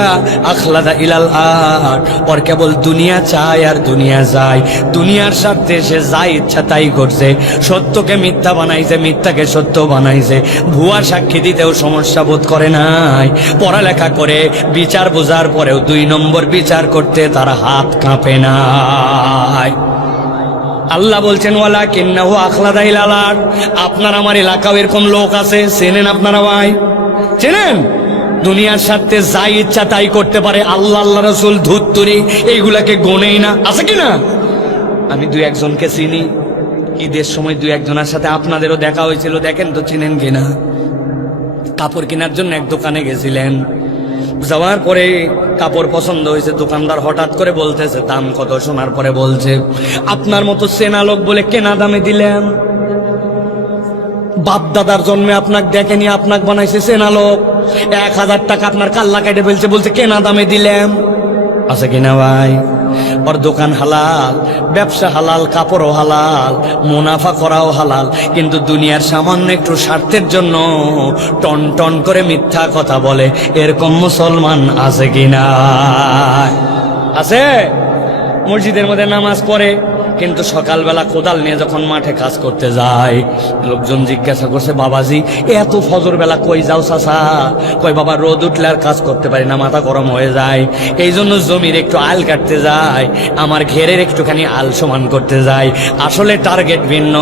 আখলাদা ইলাল আরদ, ওর কেবল দুনিয়া চায় আর দুনিয়া যায়। দুনিয়ার স্বার্থে সে যা ইচ্ছা তাই করছে। সত্যকে মিথ্যা বানাইছে, মিথ্যাকে সত্য বানাইছে। ভুয়া সাক্ষী দিতেও সমস্যা বোধ করে নাই। পড়ালেখা করে বিচার বোঝার পরেও 2 নম্বর বিচার করতে তার হাত কাঁপে নাই। আল্লাহ বলছেন ওয়ালাকিন্নাহু আখলাদা ইলাল আরদ। আপনার আমার এলাকাও এরকম লোক আছে, চেনেন আপনারা ভাই? চেনেন? দুনিয়ার স্বার্থে যা ইচ্ছা তাই করতে পারে। আল্লাহ, আল্লাহ রাসূল, ধুত্তুরি এইগুলাকে গোনেই না, আছে কিনা? আমি 2-1 জনকে চিনি। ঈদের সময় 2-1 জনের সাথে আপনাদেরও দেখা হয়েছিল, দেখেন তো চিনেন কিনা। কাপড় কেনার জন্য এক দোকানে গেছিলেন, যাওয়ার পরে কাপড় পছন্দ হয়েছে। দোকানদার হঠাৎ করে বলতেছে দাম কত, শোনার পরে বলছে আপনার মতো চেনা লোক বলে কেনা দামে দিলেন। বাপ দাদার জন্মে আপনাকে দেখেনি, আপনাকে বানাইছে চেনা লোক। 1000 টাকা আপনার কাল্লা কেটে ফেলছে, বলছে কেনা দামে দিলেন। আছে কিনা ভাই? ওর দোকান হালাল, ব্যবসা হালাল, কাপড়ও হালাল, মুনাফা করাও হালাল, কিন্তু দুনিয়ার সামান্য একটু স্বার্থের জন্য টন টন করে মিথ্যা কথা বলে। এরকম মুসলমান আছে কিনা? আছে? মসজিদের মধ্যে নামাজ পড়ে, কিন্তু সকালবেলা কোদাল নিয়ে যখন মাঠে কাজ করতে যায়, লোকজন জিজ্ঞাসা করছে, বাবাজি এত ফজর বেলা কই যাও চাচা? কয় বাবা রোদ উঠলে আর কাজ করতে পারি না, মাথা গরম হয়ে যায়, এই জন্য জমির একটু আল কাটতে যায়, আমার ঘেরের একটুখানি আল সমান করতে যায়। আসলে টার্গেট ভিন্ন,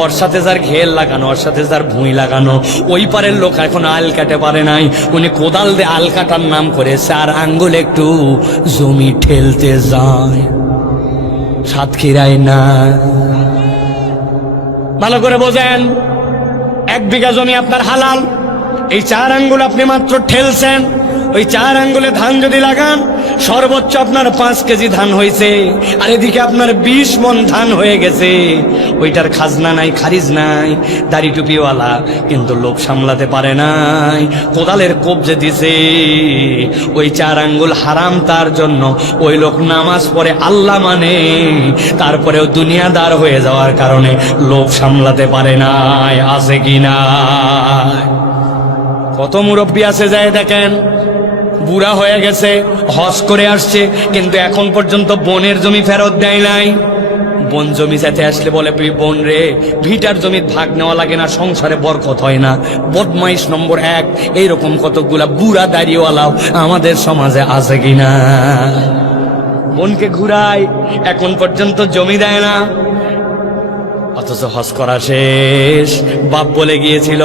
ওর সাথে যার ঘের লাগানো, ওর সাথে যার ভুঁই লাগানো, ওই পারের লোক এখন আল কাটে পারে নাই, উনি কোদাল দিয়ে আল কাটার নাম করে 4 আঙ্গুল একটু জমি ঠেলতে যায়, সাতক্ষীরায় না। ভালো করে বোঝেন, 1 বিঘা জমি আপনার হালাল, এই 4 আঙ্গুল আপনি মাত্র ঠেলছেন। ওই 4 আঙ্গুলে ধান যদি লাগান, সর্বোচ্চ আপনার 5 কেজি ধান হয়েছে, আর এদিকে আপনার 20 মণ ধান হয়ে গেছে। ওইটার খাজনা নাই, খারিজ নাই, দাড়ি টুপিওয়ালা, কিন্তু লোক সামলাতে পারে নাই, কোদালের কবজে দিছে। ওই 4 আঙ্গুল হারাম তার জন্য, ওই লোক নামাজ পড়ে আল্লাহ মানে, তারপরেও দুনিয়াদার হয়ে যাওয়ার কারণে লোক সামলাতে পারে নাই। আছে কিনা? কত মুরব্বী আছে যায় দেখেন, বুড়া হয়ে গেছে, হজ করে আসছে, কিন্তু এখন পর্যন্ত বনের জমি ফেরত দেয় নাই। বন জমি সাথে আসলে বলে, বোন রে, ভিটার জমির ভাগ নেওয়া লাগে না, সংসারে বরকত হয় না, বদমাইশ নম্বর 1। এইরকম কতগুলা বুড়া দাড়িওয়ালাও আমাদের সমাজে আছে কিনা? বোনকে ঘুরায়, এখন পর্যন্ত জমি দেয় না, অথচ হজ করা শেষ। বাপ বলে গিয়েছিল,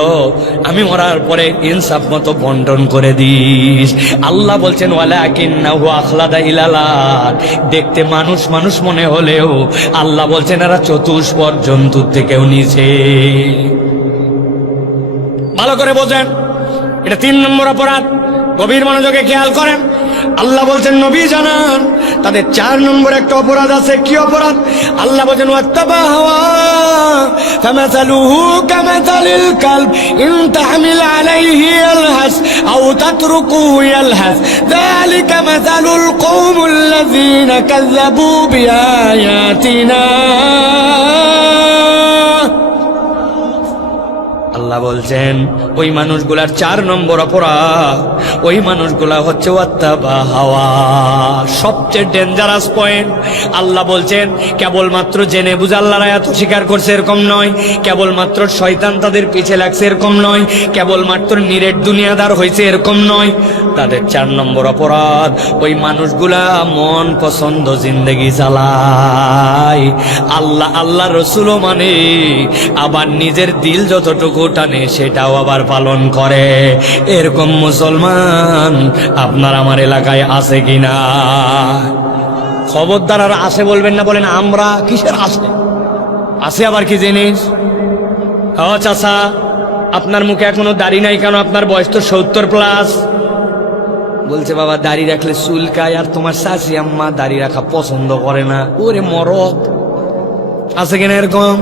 আমি মরার পরে ইনসাফ মতো বন্টন করে দিস। আল্লাহ বলছেন, ওয়ালাকিন্নাহু আখলাদা ইলালাত, দেখতে মানুষ মানুষ মনে হলেও আল্লাহ বলছেন এরা চতুষ্পদ জন্তুর থেকেও নিচে। ভালো করে বোঝেন, এটা 3 নম্বর অপরাধ। গভীর মনোযোগে খেয়াল করেন, আল্লাহ বলছেন নবী জানান, তাদের 4 নম্বর একটা অপরাধ আছে। কি অপরাধ? আল্লাহ বলছেন, ওয়াত্তাবা হাওয়া ফামাসালুহু কামাসালিল কালব ইন তাহমিল আলাইহি ইয়ালহাস আও তাতরুকুহু ইয়ালহাস যালিকা মাসালুল কওমিল্লাযীনা কাযযাবু বিআয়াতিনা। আল্লাহ বলছেন ওই মানুষগুলার 4 নম্বর অপরাধ, ওই মানুষগুলা হচ্ছে ওয়াত্তাবা হাওয়া, সবচেয়ে ডেঞ্জারাস পয়েন্ট। আল্লাহ বলছেন কেবলমাত্র জেনে বুঝে আল্লাহর আয়াত স্বীকার করছে এরকম নয়, কেবলমাত্র শয়তান তাদের পিছে লাগছে এরকম নয়, কেবলমাত্র নিরেট দুনিয়াদার হয়েছে এরকম নয়। তাদের 4 নম্বর অপরাধ, ওই মানুষগুলা মন পছন্দ জিন্দেগি চালায়, আল্লাহ আল্লাহ রসুলও মানে, আবার নিজের দিল যতটুকু টানে সেটাও আবার পালন করে। এরকম মুসলমান আপনার আমার এলাকায় আছে কিনা? খবরদার আর আছে বলবেন না, বলেন আমরা। কিসের আছে? আছে আবার কি জিনিস? ও চাচা, আপনার মুখে এখনো দাড়ি নাই কেন? আপনার বয়স তো 70+। বলছে বাবা দাড়ি রাখলে চুলকায়, আর তোমার শাশি আম্মা দাড়ি রাখা পছন্দ করে না। ওরে মরদ, আছে কিনা এরকম?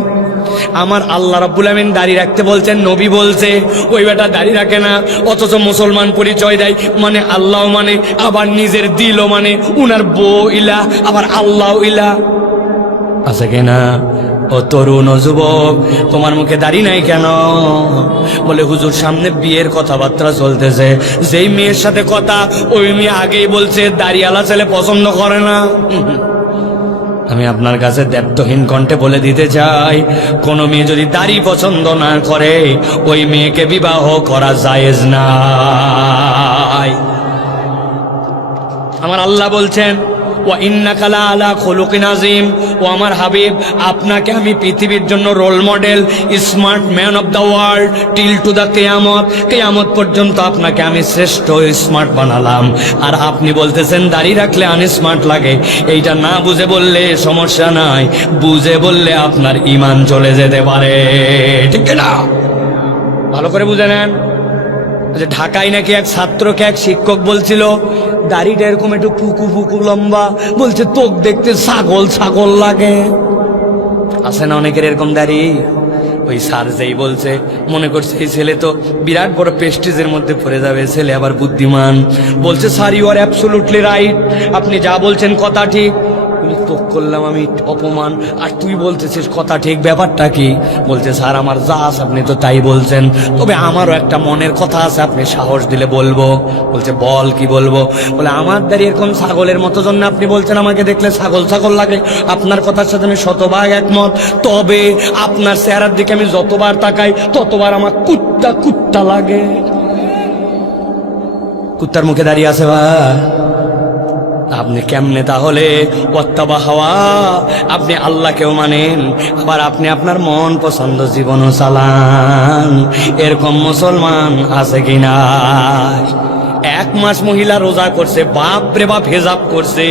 আমার আল্লাহ রাব্বুল আমিন দাড়ি রাখতে বলছেন, নবী বলছে, ওই বেটা দাড়ি রাখে না, অথচ মুসলমান পরিচয় দেয়, মানে আল্লাহ মানে, আবার নিজের দিলও মানে, উনার বউ ইলা, আবার আল্লাহ ইলা। আছে কিনা? ও তরুণ ও যুবক, তোমার মুখে দাড়ি নাই কেন? বলে হুজুর সামনে বিয়ের কথাবার্তা চলতেছে, যেই মেয়ের সাথে কথা ওই মেয়ে আগেই বলছে দাড়িওয়ালা ছেলে পছন্দ করে না। আমি আপনার কাছে দ্ব্যর্থহীন কণ্ঠে বলে দিতে চাই, কোন মেয়ে যদি দাড়ি পছন্দ না করে, ওই মেয়েকে বিবাহ করা জায়েজ নাই। আমার আল্লাহ বলছেন, ওয়া ইন্নাকা লাআলা খুলুকিন আযীম, ও আমার হাবিব, আপনাকে আমি পৃথিবীর জন্য role model, smart man of the world till to the কিয়ামত, কিয়ামত পর্যন্ত আপনাকে আমি শ্রেষ্ঠ স্মার্ট বানালাম। আর আপনি বলতেছেন দাড়ি রাখলে আনস্মার্ট লাগে। এইটা না বুঝে বললে সমস্যা নাই, বুঝে বললে আপনার ঈমান চলে যেতে পারে, ঠিক না? ভালো করে বুঝে নেন। ঢাকায় নাকি এক ছাত্রকে এক শিক্ষক বলছিল, দাড়িটা এরকম একটু পুকু পুকু লম্বা, বলছে তোক দেখতে ছাগল ছাগল লাগে। আছে না অনেকের এরকম দাড়ি? ওই স্যার যেই বলছে, মনে করছে এই ছেলে তো বিরাট বড় প্রেস্টিজের মধ্যে পড়ে যাবে, ছেলে আবার বুদ্ধিমান। বলছে sir you are absolutely right, আপনি যা বলছেন কথা ঠিক। তোক করলাম আমি অপমান, আর তুই বলতেছিস কথা ঠিক, ব্যাপারটা কি? বলছে স্যার আমার যা আছে আপনি তো তাই বলছেন, তবে আমারও একটা মনের কথা আছে, আপনি সাহস দিলে বলবো। বলছে বল, কি বলবো? বলে আমার দাঁড়িয়ে এরকম ছাগলের মতো জন্য আপনি বলছেন আমাকে দেখলে ছাগল ছাগল লাগে, আপনার কথার সাথে আমি শতভাগ একমত, তবে আপনার চেহারার দিকে আমি যতবার তাকাই ততবার আমার কুত্তা কুত্তা লাগে। কুত্তার মুখে দাঁড়িয়ে আছে ভাই, আপনি কেমনে তাহলে ওয়াত্তাবা হাওয়া, আপনি আল্লাহকেও মানেন, আবার আপনি আপনার মন পছন্দ জীবনও চালান, এরকম মুসলমান আছে কিনা? 1 মাস মহিলা রোজা করছে, বাপ রে বাপ হেজাব করছে,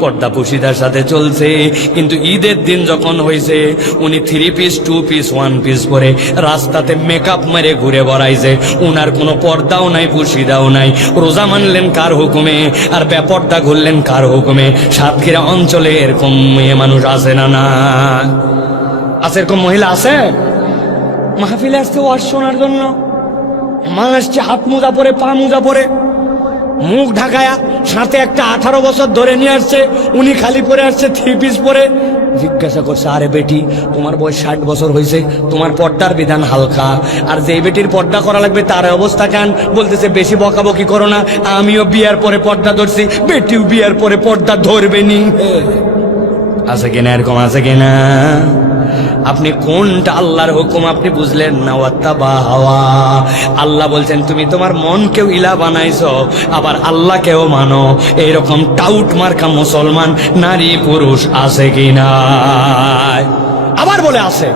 পর্দা পুশিদার সাথে চলছে, কিন্তু ঈদের দিন যখন হয়েছে উনি 3 পিস 2 পিস 1 পিস পরে রাস্তাতে মেকআপ মেরে ঘুরে বেড়াইছে, উনার কোনো পর্দাও নাই পুশিদাও নাই। রোজা মানলেন কার হুকুমে আর বেপর্দা ঘুরলেন কার হুকুমে? সাতক্ষীরা অঞ্চলে এরকম মেয়ে মানুষ আছে না? না আছে, এরকম মহিলা আছে। মাহফিলে আসছে ওয়াজ শোনার জন্য, মা আসছে হাত মোজা পরে পা মোজা পরে মুখ ঢাকায়া, সাথে একটা 18 বছর ধরে নিয়ে আসছে, উনি খালি পরে আসছে 3 পিস পরে। জিজ্ঞাসা করছে আরে বেটি তোমার বয়স 60 বছর হয়েছে, তোমার পর্দার বিধান হালকা, আর যে বেটির পর্দা করা লাগবে তার অবস্থা কেন? বলতেছে বেশি বকাবকি করো না, আমিও বিয়ার পরে পর্দা ধরছি, বেটিও বিয়ার পরে পর্দা ধরবে নি। আছে কিনা এরকম, আছে কিনা? আপনি কোনটা আল্লাহর হুকুম আপনি বুঝলেন না? ওয়াত্তাবা হাওয়া, আল্লাহ বলছেন তুমি তোমার মনকেও ইলা বানাইছো, আবার আল্লাহকেও মানো। এইরকম টাউট মার্কা মুসলমান নারী পুরুষ আছে কিনা? আবার বলে আছে,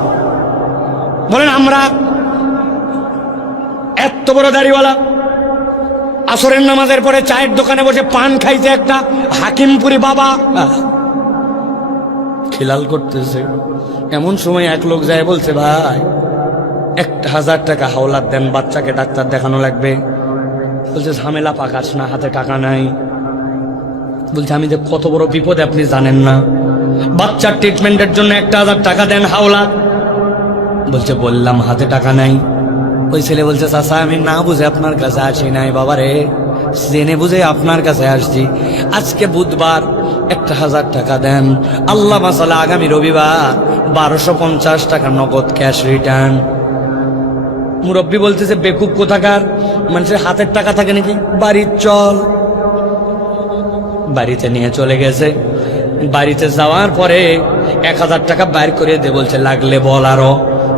বলেন আমরা এত বড় দাড়িওয়ালা, আসরের নামাজের পরে চায়ের দোকানে বসে পান খাইছে একটা হাকিমপুরি বাবা, খিলাল করতেছে। এমন সময় এক লোক যায় বলছে ভাই 1000 টাকা হাওলাত দেন, বাচ্চাকে ডাক্তার দেখানো লাগবে। বলছে ঝামেলা পাকাস না, হাতে টাকা নাই। বলছে আমি যে কত বড় বিপদে আপনি জানেন না, বাচ্চার ট্রিটমেন্টের জন্য 1000 টাকা দেন হাওলাত। বলছে বললাম হাতে টাকা নাই। ওই ছেলে বলছে চাচা আমি না বুঝে আপনার কাছে আসি নাই বাবারে, জেনে বুঝে আপনার কাছে আসছি। আজকে বুধবার 1000 টাকা দেন, আল্লাহ মাসালা আগামী রবিবার 1250 টাকা নগদ ক্যাশ রিটার্ন। মুরব্বী বলতেছে বেকুব কোথাকার, মানুষের হাতের টাকা থাকে নাকি? বাড়ির চল। বাড়িতে নিয়ে চলে গেছে। বাড়িতে যাওয়ার পরে 1000 টাকা বাইর করে দে বলছে, লাগলে বল আরো।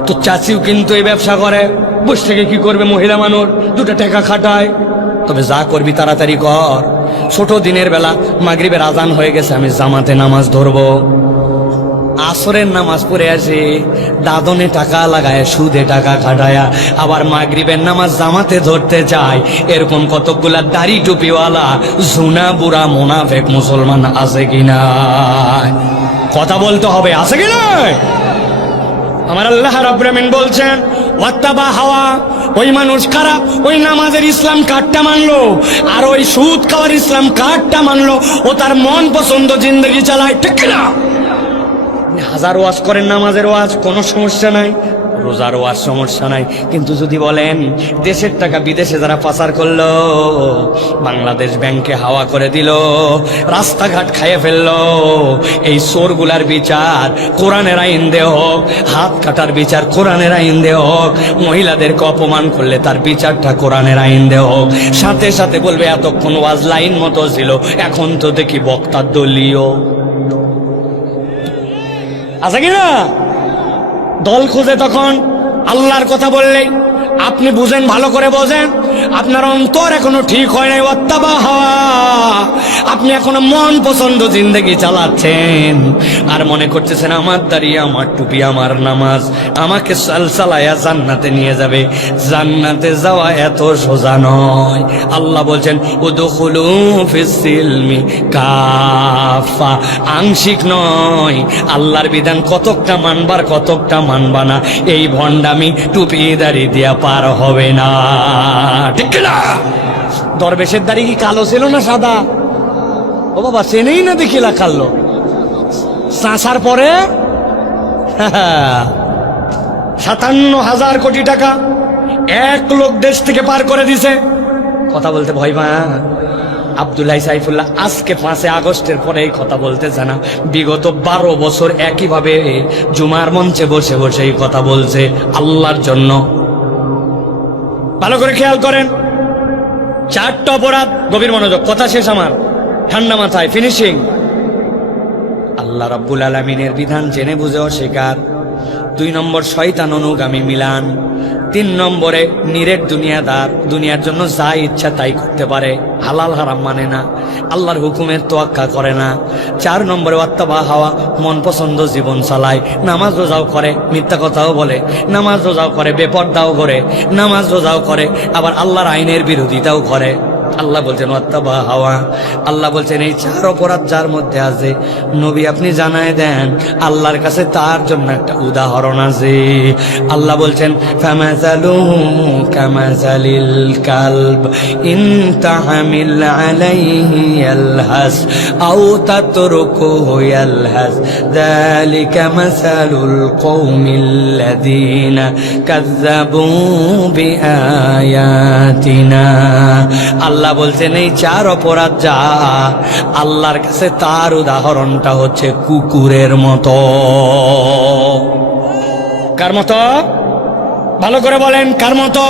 তো চাচিও কিন্তু এই ব্যবসা করে, বসে থেকে কি করবে মহিলা মানুষ, 2টা টাকা খাটায়। তবে যা করবি তাড়াতাড়ি কর। ছোট দিনের বেলা মাগরিবের আজান হয়ে গেছে, আমি জামাতে নামাজ ধরবো। আসরের নামাজ পড়ে আসি, দাদনে টাকা লাগায়, সুদে টাকা খাটায়া, আবার মাগরিবের নামাজ জামাতে ধরতে চায়। এরকম কতগুলা দাড়ি টুপিওয়ালা জুনা বুড়া মুনাফিক মুসলমান আছে কিনা? কথা বলতে হবে, আছে কিনা? আমার আল্লাহ রাব্বুল আমিন বলছেন ওয়াত্তাবা হাওয়া, ওই মানুষ খারাপ, ওই নামাজের ইসলাম কার্ডটা মানলো আর ওই সুদ খাওয়ার ইসলাম কার্ডটা মানলো, ও তার মন পছন্দ জিন্দগি চালায়, ঠিক না? হাজার ওয়াজ করেন, নামাজের ওয়াজ কোনো সমস্যা নাই, রোজার ওয়াজ সমস্যা নাই, কিন্তু যদি বলেন দেশের টাকা বিদেশে যারা পাচার করলো, বাংলাদেশ ব্যাংকে হাওয়া করে দিল, রাস্তাঘাট খাইয়ে ফেললো, এই চোরগুলার বিচার কোরআনের আইন দে হোক, হাত কাটার বিচার কোরআনের আইন দে হোক, মহিলাদেরকে অপমান করলে তার বিচারটা কোরআনের আইন দে হোক, সাথে সাথে বলবে এতক্ষণ ওয়াজ লাইন মতো ছিল, এখন তো দেখি বক্তার দলীয়। আছে কিনা? দল খুঁজে তখন আল্লাহর কথা বললেই আপনি বুঝেন, ভালো করে বোঝেন, আপনার অন্তর এখনো ঠিক হয় নাই। ওয়াত্তাবা হাওয়া, আপনি এখনো মন পছন্দ জিন্দেগি চালাচ্ছেন আর মনে করতেছেন আমার দাঁড়িয়ে, আমার টুপি, আমার নামাজ আমাকে সালসালায়া জান্নাতে নিয়ে যাবে। জান্নাতে যাওয়া এত সোজা নয়। আল্লাহ বলছেন উদখুলু ফিস সিলমি কাফা, আংশিক নয়। আল্লাহর বিধান কতকটা মানবার কতকটা মানবা না, এই ভণ্ডামি টুপি দাড়ি দিয়া পার হবে না, ঠিক না? দরবেশের দাড়ি কি কালো ছিল না সাদা? ও বাবা চেনেই না দেখিলা কালো। চাষার পরে 57,000 কোটি টাকা এক লোক দেশ থেকে পার করে দিছে। কথা বলতে ভয় পা, আব্দুল্লাহ সাইফুল্লাহ আজকে 5 আগস্টের পরে এই কথা বলতেছে না, বিগত 12 বছর একইভাবে জুমার মঞ্চে বসে বসে এই কথা বলছে আল্লাহর জন্য। ভালো করে খেয়াল করেন, 4টা অপরাধ। গভীর মনোযোগ, কথা শেষ আমার, ঠান্ডা মাথায় ফিনিশিং। আল্লাহ রাব্বুল আলামিনের বিধান জেনে বুঝে অস্বীকার। 2 নম্বর শয়তান অনুগামী মিলান। 3 নম্বরে নিরেট দুনিয়াদার, দুনিয়ার জন্য যা ইচ্ছা তাই করতে পারে, হালাল হারাম মানে না, আল্লাহর হুকুমের তোয়াক্কা করে না। 4 নম্বরে ওয়াত্তাবা হাওয়া, মন পছন্দ জীবন চালায়, নামাজ রোজাও করে, মিথ্যা কথাও বলে, নামাজ রোজাও করে, বেপরদাও করে, নামাজ রোজাও করে, আবার আল্লাহর আইনের বিরোধিতাও করে। আল্লাহ বলছেন ওয়াত্তাবা হাওয়া। আল্লাহ বলছেন এই 4 অপরাধ যার মধ্যে আছে, নবী আপনি জানায় দেন আল্লাহর কাছে তার জন্য একটা উদাহরণ আছে। আল্লাহ বলছেন ফামাসালুহু কামাসালিল কালব ইন তাহমিল আলাইহি ইয়ালহাস আও তাতরুকুহু ইয়ালহাস যালিকা মাসালুল কওমিল্লাযীনা কাযযাবু বিআয়াতিনা। আল্লাহ বলছেন এই 4 অপরাধ যা আল্লাহর কাছে তার উদাহরণটা হচ্ছে কুকুরের মতো। কার মতো? ভালো করে বলেন, কার মতো?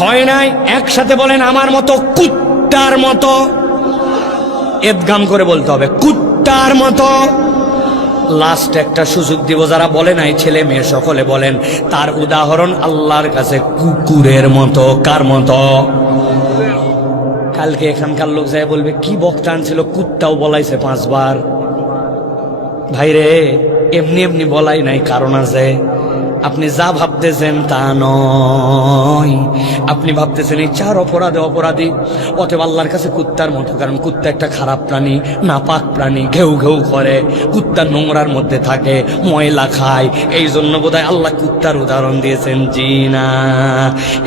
হয় নাই, একসাথে বলেন আমার মতো, কুত্তার মতো। এদগাম করে বলতে হবে, কুত্তার মতো। লাস্ট একটা সুযোগ দিব, যারা বলে নাই ছেলে মেয়ে সকলে বলেন তার উদাহরণ আল্লাহর কাছে কুকুরের মতো। কার মতো? কালকে এখানকার লোক যায় বলবে কি বক্তা আনছিল, কুত্তাও বলাইছে 5 বার। ভাইরে এমনি এমনি বলাই নাই, কারণ আছে। আপনি যা ভাবতেছেন তা নয়, আপনি ভাবতেছেন এই 4 অপরাধে অপরাধী, অতএব আল্লাহর কাছে কুত্তার মতো। কারণ কুত্তা একটা খারাপ প্রাণী, নাপাক প্রাণী, ঘেউ ঘেউ করে, কুত্তা নোংরার মধ্যে থাকে, ময়লা খায়, এই জন্য বোধহয় আল্লাহ কুত্তার উদাহরণ দিয়েছেন। জি না,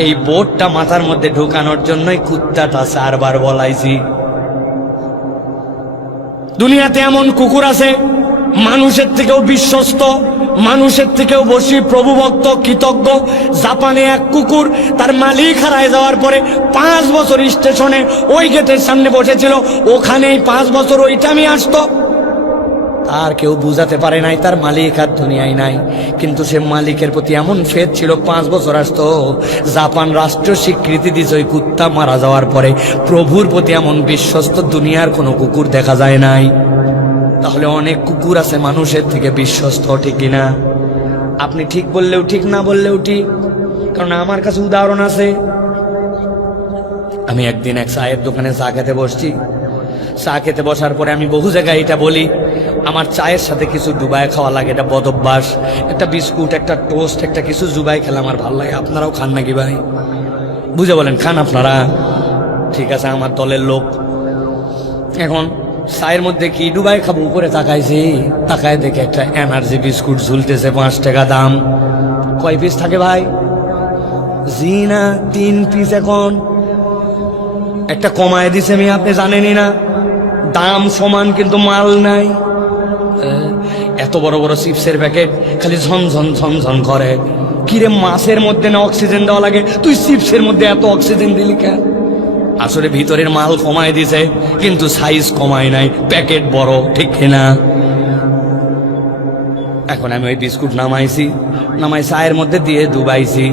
এই বোর্ডটা মাথার মধ্যে ঢোকানোর জন্যই কুত্তাটা 4 বার বলাইছি। দুনিয়াতে এমন কুকুর আছে মানুষের থেকেও বিশ্বস্ত, মানুষের থেকেও বেশি প্রভুভক্ত, কৃতজ্ঞ। জাপানে এক কুকুর তার মালিক হারায় যাওয়ার পরে 5 বছর স্টেশনে ওই গেটের সামনে বসেছিল, ওখানেই 5 বছর ওইটা আমি আসতো। তার কেউ বুঝাতে পারে নাই তার মালিক আর দুনিয়ায় নাই, কিন্তু সে মালিকের প্রতি এমন ফেদ ছিল, 5 বছর আসতো। জাপান রাষ্ট্রীয় স্বীকৃতি দিয়েছে ওই কুত্তা মারা যাওয়ার পরে। প্রভুর প্রতি এমন বিশ্বস্ত দুনিয়ার কোনো কুকুর দেখা যায় নাই। তাহলে অনেক কুকুর আছে মানুষের থেকে বিশ্বস্ত, ঠিক কিনা? আপনি ঠিক বললেও ঠিক, না বললেও ঠিক, কারণ আমার কাছে উদাহরণ আছে। আমি একদিন এক চায়ের দোকানে চা খেতে বসছি। চা খেতে বসার পরে আমি বহু জায়গায় এটা বলি, আমার চায়ের সাথে কিছু ডুবাই খাওয়া লাগে, এটা বদ অভ্যাস। একটা বিস্কুট, একটা টোস্ট, একটা কিছু জুবাই খেলে আমার ভালো লাগে। আপনারাও খান নাকি ভাই? বুঝে বলেন, খান আপনারা? ঠিক আছে, আমার দলের লোক। এখন চায়ের মধ্যে কি ডুবাই খাবো, উপরে তাকাইছি, তাকায় দেখে একটা এনার্জি বিস্কুট ঝুলতেছে, 5 টাকা দাম। কয় পিস থাকে ভাই? জি না, 3 পিস। এখন একটা কমায় দিছে, আমি আপনি জানেনই না, দাম সমান কিন্তু মাল নাই। এত বড় বড় চিপসের প্যাকেট খালি ঝনঝন ঝনঝন করে। কিরে, মাছের মধ্যে না অক্সিজেন দেওয়া লাগে, তুই চিপসের মধ্যে এত অক্সিজেন দিলি কেন? আসলে ভিতরের মাল কমায় দিছে, কিন্তু সাইজ কমায় নাই, প্যাকেট বড়, ঠিক কিনা? এখন আমি ওই বিস্কুট নামাই চায়ের মধ্যে দিয়ে ডুবাইছি।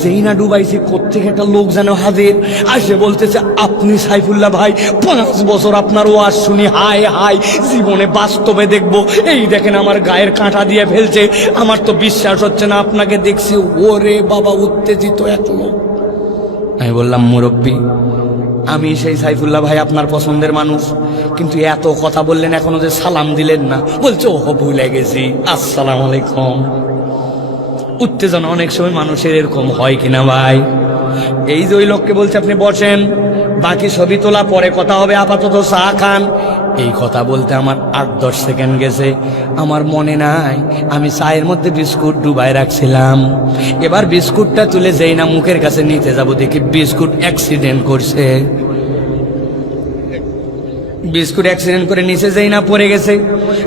যেই না ডুবাইছি, কোত্থেকে একটা লোক যেন হাজির, আসে বলতেছে আপনি সাইফুল্লাহ ভাই, 5 বছর আপনার ওয়াজ শুনি, হায় হায়, জীবনে বাস্তবে দেখবো। এই দেখেন আমার গায়ের কাঁটা দিয়ে ফেলছে, আমার তো বিশ্বাস হচ্ছে না আপনাকে দেখছি। ওরে বাবা, উত্তেজিত এক লোক। আমি বললাম মুরব্বী, আমি সেই সাইফুল্লাহ ভাই, আপনার পছন্দের মানুষ, কিন্তু এত কথা বললেন, এখনো যে সালাম দিলেন না। বলছে ওহ, ভুলে গেছি, আসসালামু আলাইকুম। উত্তেজনা অনেক সময় মানুষের এরকম হয় কিনা ভাই? এই যে ওই লোককে বলছে আপনি বসেন, বাকি ছবি তোলা পরে কথা হবে, আপাতত চা খান। এই কথা বলতে আমার 8-10 সেকেন্ড গেছে। আমার মনে নাই আমি চায়ের মধ্যে বিস্কুট ডুবাই রাখছিলাম। এবার বিস্কুটটা তুলে যেই না মুখের কাছে নিতে যাব, দেখি বিস্কুট অ্যাক্সিডেন্ট করছে। বিস্কুট অ্যাক্সিডেন্ট করে নিচে যেই না পড়ে গেছে,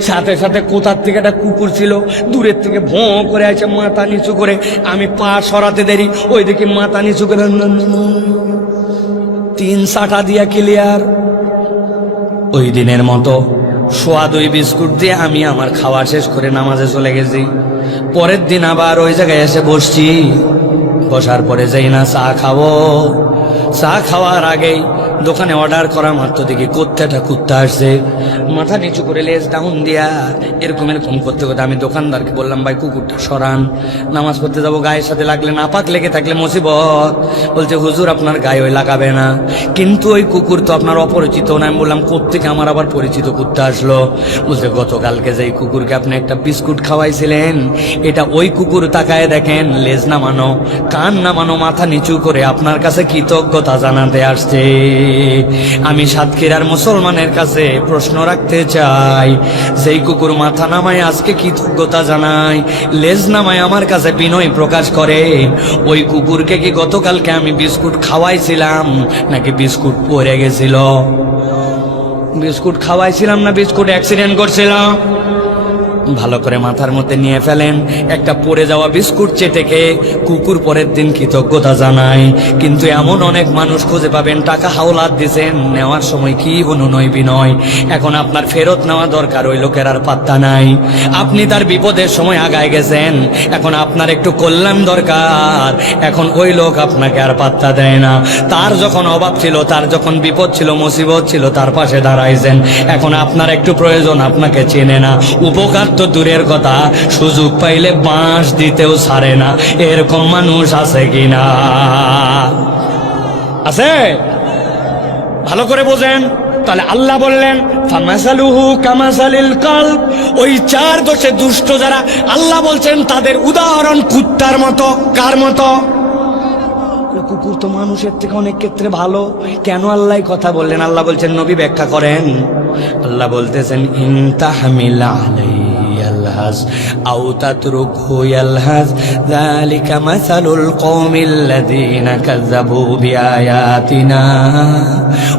সাথে সাথে কোথার থেকে একটা কুকুর ছিল, দূরের থেকে ভোঁ করে আছে, মাথা নিচু করে। আমি পা সরাতে দেরি, ওই দেখি মাথা নিচু করে 3 সাটা দিয়া ক্লিয়ার। ওই দিনের মতো সোয়া 2 বিস্কুট দিয়ে আমি আমার খাওয়া শেষ করে নামাজে চলে গেছি। পরের দিন আবার ওই জায়গায় এসে বসছি। বসার পরে যাই না চা খাবো, চা খাওয়ার আগেই দোকানে অর্ডার করা মাত্র দেখি কুত্তা আসছে, মাথা নিচু করে লেজ ডাউন দিয়া এরকম করতে করতে আমি দোকানদারকে বললাম, ভাই কুকুরটা সরান, নামাজ পড়তে যাবো, গায়ের সাথে লাগলে নাপাক লেগে থাকলে মুসিবত। বলছে হুজুর আপনার গায়ে ওই লাগাবে না, কিন্তু ওই কুকুর তো আপনার অপরিচিত না। আমি বললাম কোত্থেকে আমার আবার পরিচিত কুত্তা আসলো? বলছে গতকালকে যে কুকুরকে আপনি একটা বিস্কুট খাওয়াইছিলেন, এটা ওই কুকুর। তাকায় দেখেন লেজ নামানো, কান নামানো, মাথা নিচু করে আপনার কাছে কৃতজ্ঞতা জানাতে আসছে। আমি সাতক্ষীরার মুসলমানের কাছে প্রশ্ন রাখতে চাই, যেই কুকুর মাথা নামায় আজকে কৃতজ্ঞতা জানায়, লেজ নামায় আমার কাছে বিনয় প্রকাশ করে, ওই কুকুরকে কি গতকালকে আমি বিস্কুট খাওয়াইছিলাম নাকি বিস্কুট পড়ে গেছিল? বিস্কুট খাওয়াইছিলাম না বিস্কুট অ্যাক্সিডেন্ট করছিলাম? ভালো করে মাথার মধ্যে নিয়ে ফেলেন, একটা পড়ে যাওয়া বিস্কুট চেটে খেয়ে কুকুর পরের দিন কৃতজ্ঞতা জানায়। কিন্তু এমন অনেক মানুষ খুঁজে পাবেন টাকা হাওলাত দিছেন, নেওয়ার সময় কি অনুনয় বিনয়। এখন আপনার ফেরত নেওয়া দরকার, ওই লোকের আর পাত্তা নাই। আপনি তার বিপদের সময় আগায় গেছেন, এখন আপনার একটু কল্যাণ দরকার, এখন ওই লোক আপনাকে আর পাত্তা দেয় না। তার যখন অভাব ছিল, তার যখন বিপদ ছিল, মুসিবত ছিল, তার পাশে দাঁড়াইছেন, এখন আপনার একটু প্রয়োজন, আপনাকে চেনে না। উপকার তো দূরের কথা, সুযোগ পাইলে বাঁশ দিতেও ছাড়ে না। এরকম মানুষ আছে কিনা? আছে? ভালো করে বোঝেন। তাহলে আল্লাহ বললেন ফামাসালুহু কামাসালিল কালব, ওই 4 দোষে দুষ্ট যারা, আল্লাহ বলছেন তাদের উদাহরণ কুত্তার মতো। কার মতো? কুকুর তো মানুষের থেকে অনেক ক্ষেত্রে ভালো। কেন আল্লাহ কথা বললেন? আল্লাহ বলছেন, নবী ব্যাখ্যা করেন। আল্লাহ বলতেছেন ইন তাহমিল আলাইহি ইয়ালহাস আও তাতরুকহু ইয়ালহাস যালিকা মাসালুল কওমিল্লাযীনা কাযাবু বিআয়াতিনা।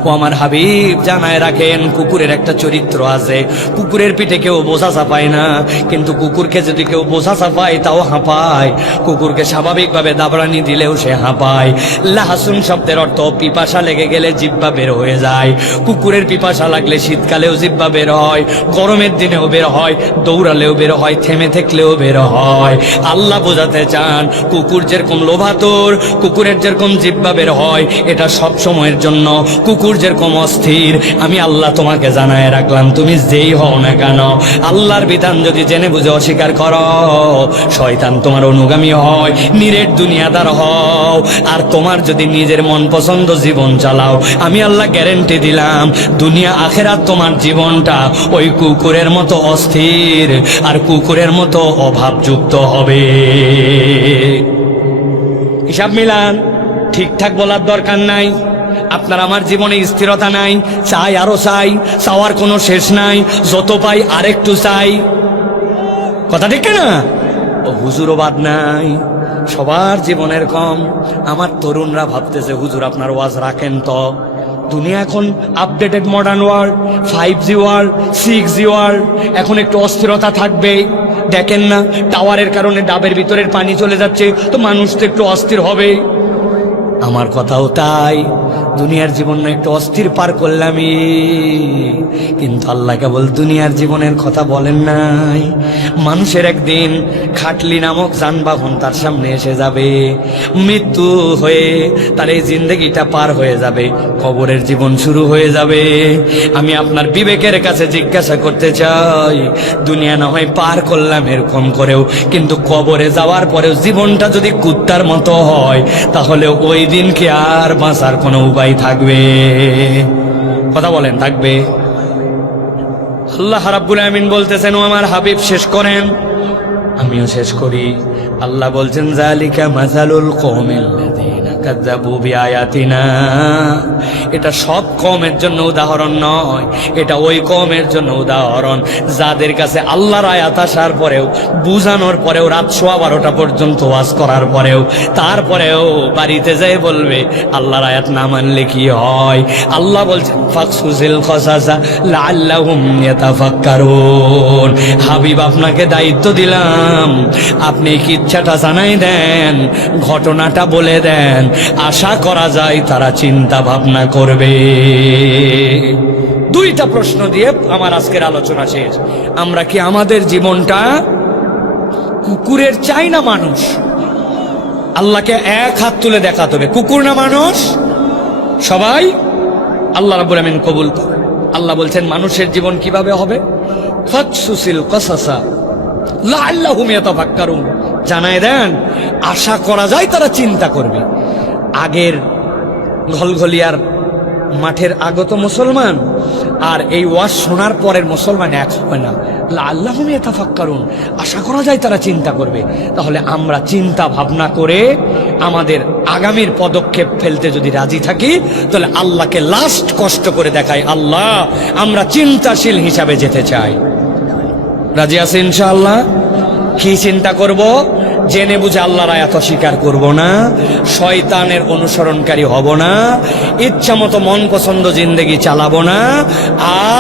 ও আমার হাবিব জানায় রাখেন, কুকুরের একটা চরিত্র আছে। কুকুরের পিঠে কেউ বোঝা চাপায় না, কিন্তু কুকুরকে যদি কেউ বোঝা চাপায় তাও হাঁপায়। কুকুরকে স্বাভাবিকভাবে দাবড়ানি দিলেও সে হাঁপায়। লাহাসুন শব্দের অর্থ পিপাসা লেগে গেলে জিহ্বা বের হয়ে যায়। কুকুরের পিপাসা লাগলে শীতকালেও জিহ্বা বের হয়, গরমের দিনেও বের হয়, দৌড়ালেও বের হয়, থেমে থাকলেও বের হয়। আল্লাহ বোঝাতে চান, কুকুর যেরকম লোভাতুর, কুকুরের যেরকম জিহ্বা বের হয়, এটা সব সময়ের জন্য। কুকুর যেরকম অস্থির, আমি আল্লাহ তোমাকে জানায় রাখলাম, তুমি যেই হও না কেন, আল্লাহর বিধান যদি জেনে বুঝে অস্বীকার করো, শয়তান তোমার অনুগামী হয়, নিরেট দুনিয়াদার হও। আর তোমার যদি নিজের মন পছন্দ জীবন চালাও, আমি আল্লাহ গ্যারেন্টি দিলাম, দুনিয়া আখেরাত তোমার জীবনটা ওই কুকুরের মতো অস্থির আর কুকুরের মতো অভাবযুক্ত হবে। হিসাব মিলান, ঠিকঠাক বলার দরকার নাই। আপনার আমার জীবনে স্থিরতা নাই, চাই আরো চাই, চাওয়ার কোনো শেষ নাই, যত পাই আরেকটু চাই। কথা ঠিক না? ও হুজুরও বাদ নাই, সবার জীবনের কম। আমার তরুণরা ভাবতেছে হুজুর আপনার ওয়াজ রাখেন তো। দুনিয়া এখন updated modern world, 5G world, 6G world, এখন একটু অস্থিরতা থাকবে। দেখেন না, টাওয়ারের কারণে ডাবের ভিতরের পানি চলে যাচ্ছে, তো মানুষ তো একটু অস্থির হবে। আমার কথাও তাই, দুনিয়ার জীবন একটু অস্থির পার করলামই, কিন্তু আল্লাহ কেবল দুনিয়ার জীবনের কথা বলেন নাই। মানুষের একদিন খাটলি নামক যানবাহন তার সামনে এসে যাবে, মৃত্যু হয়ে তার এই জিন্দেগিটা পার হয়ে যাবে, কবরের জীবন শুরু হয়ে যাবে। আমি আপনার বিবেকের কাছে জিজ্ঞাসা করতে চাই, দুনিয়া না হয় পার করলাম এরকম করেও, কিন্তু কবরে যাওয়ার পরেও জীবনটা যদি কুত্তার মতো হয়, তাহলে ওই দিনকে আর বাঁচার কোনো উপায় থাকবে? কথা বলেন, থাকবে? আল্লাহ রাব্বুল আমিন বলতেছেন, ও আমার হাবিব শেষ করেন, আমিও শেষ করি। আল্লাহ বলছেন যালিকা মাসালুল কওমিল্লাযীনা কাযাবু বিআয়াতিনা। এটা সব কওমের জন্য উদাহরণ নয়, এটা ওই কওমের জন্য উদাহরণ যাদের কাছে আল্লাহর আয়াত আসার পরেও, বুঝানোর পরেও, রাত 12:15 পর্যন্ত ওয়াজ করার পরেও, তারপরেও বাড়িতে যেয়ে বলবে আল্লাহর আয়াত না মানলে কি হয়। আল্লাহ বলছেন ফাকসুসিল কসাসা লাআল্লাহুম ইয়াতাফাক্কারুন। হাবিব আপনাকে দায়িত্ব দিলাম, আপনি কি ইচ্ছাটা জানাই দেন, ঘটনাটা বলে দেন, আশা করা যায় তারা চিন্তা ভাবনা করবে। দুইটা প্রশ্ন দিয়ে আমার আজকের আলোচনা শেষ। আমরা কি আমাদের জীবনটা কুকুরের চাই না মানুষ? আল্লাহকে এক হাত তুলে দেখাতে হবে, কুকুর না মানুষ? সবাই আল্লাহ রাব্বুল আমিন কবুল করে। আল্লাহ বলছেন মানুষের জীবন কিভাবে হবে? ফাকসুসিল কসাসা লাআল্লাহুম ইয়াতাফাক্কারুন, জানায় দেন আশা করা যায় তারা চিন্তা করবে। আগের ঘলঘলিয়ার মাঠের আগত মুসলমান আর এই ওয়াজ শোনার পরের মুসলমান এক হয় না। লাআল্লাহুম ইয়াতাফাক্কারুন, আশা করা যায় তারা চিন্তা করবে। তাহলে আমরা চিন্তা ভাবনা করে আমাদের আগামীর পদক্ষেপ ফেলতে যদি রাজি থাকি, তাহলে আল্লাহকে লাস্ট কষ্ট করে দেখাই, আল্লাহ আমরা চিন্তাশীল হিসাবে যেতে চাই। রাজি আছে ইনশাআল্লাহ? কি চিন্তা করব? জেনে বুঝে আল্লাহর আয়াত অস্বীকার করব না, শয়তানের অনুসরণকারী হব না, ইচ্ছা মতো মন পছন্দ জিন্দেগি চালাবো না,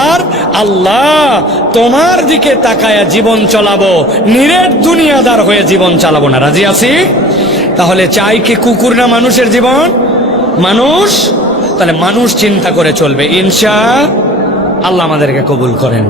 আর আল্লাহ তোমার দিকে তাকায়া জীবন চালাবো, নিরেট দুনিয়াদার হয়ে জীবন চালাবো না। রাজি আছি? তাহলে চাই কি কুকুর না মানুষের জীবন? মানুষ। তাহলে মানুষ চিন্তা করে চলবে, ইনশাআল্লাহ আমাদেরকে কবুল করেন।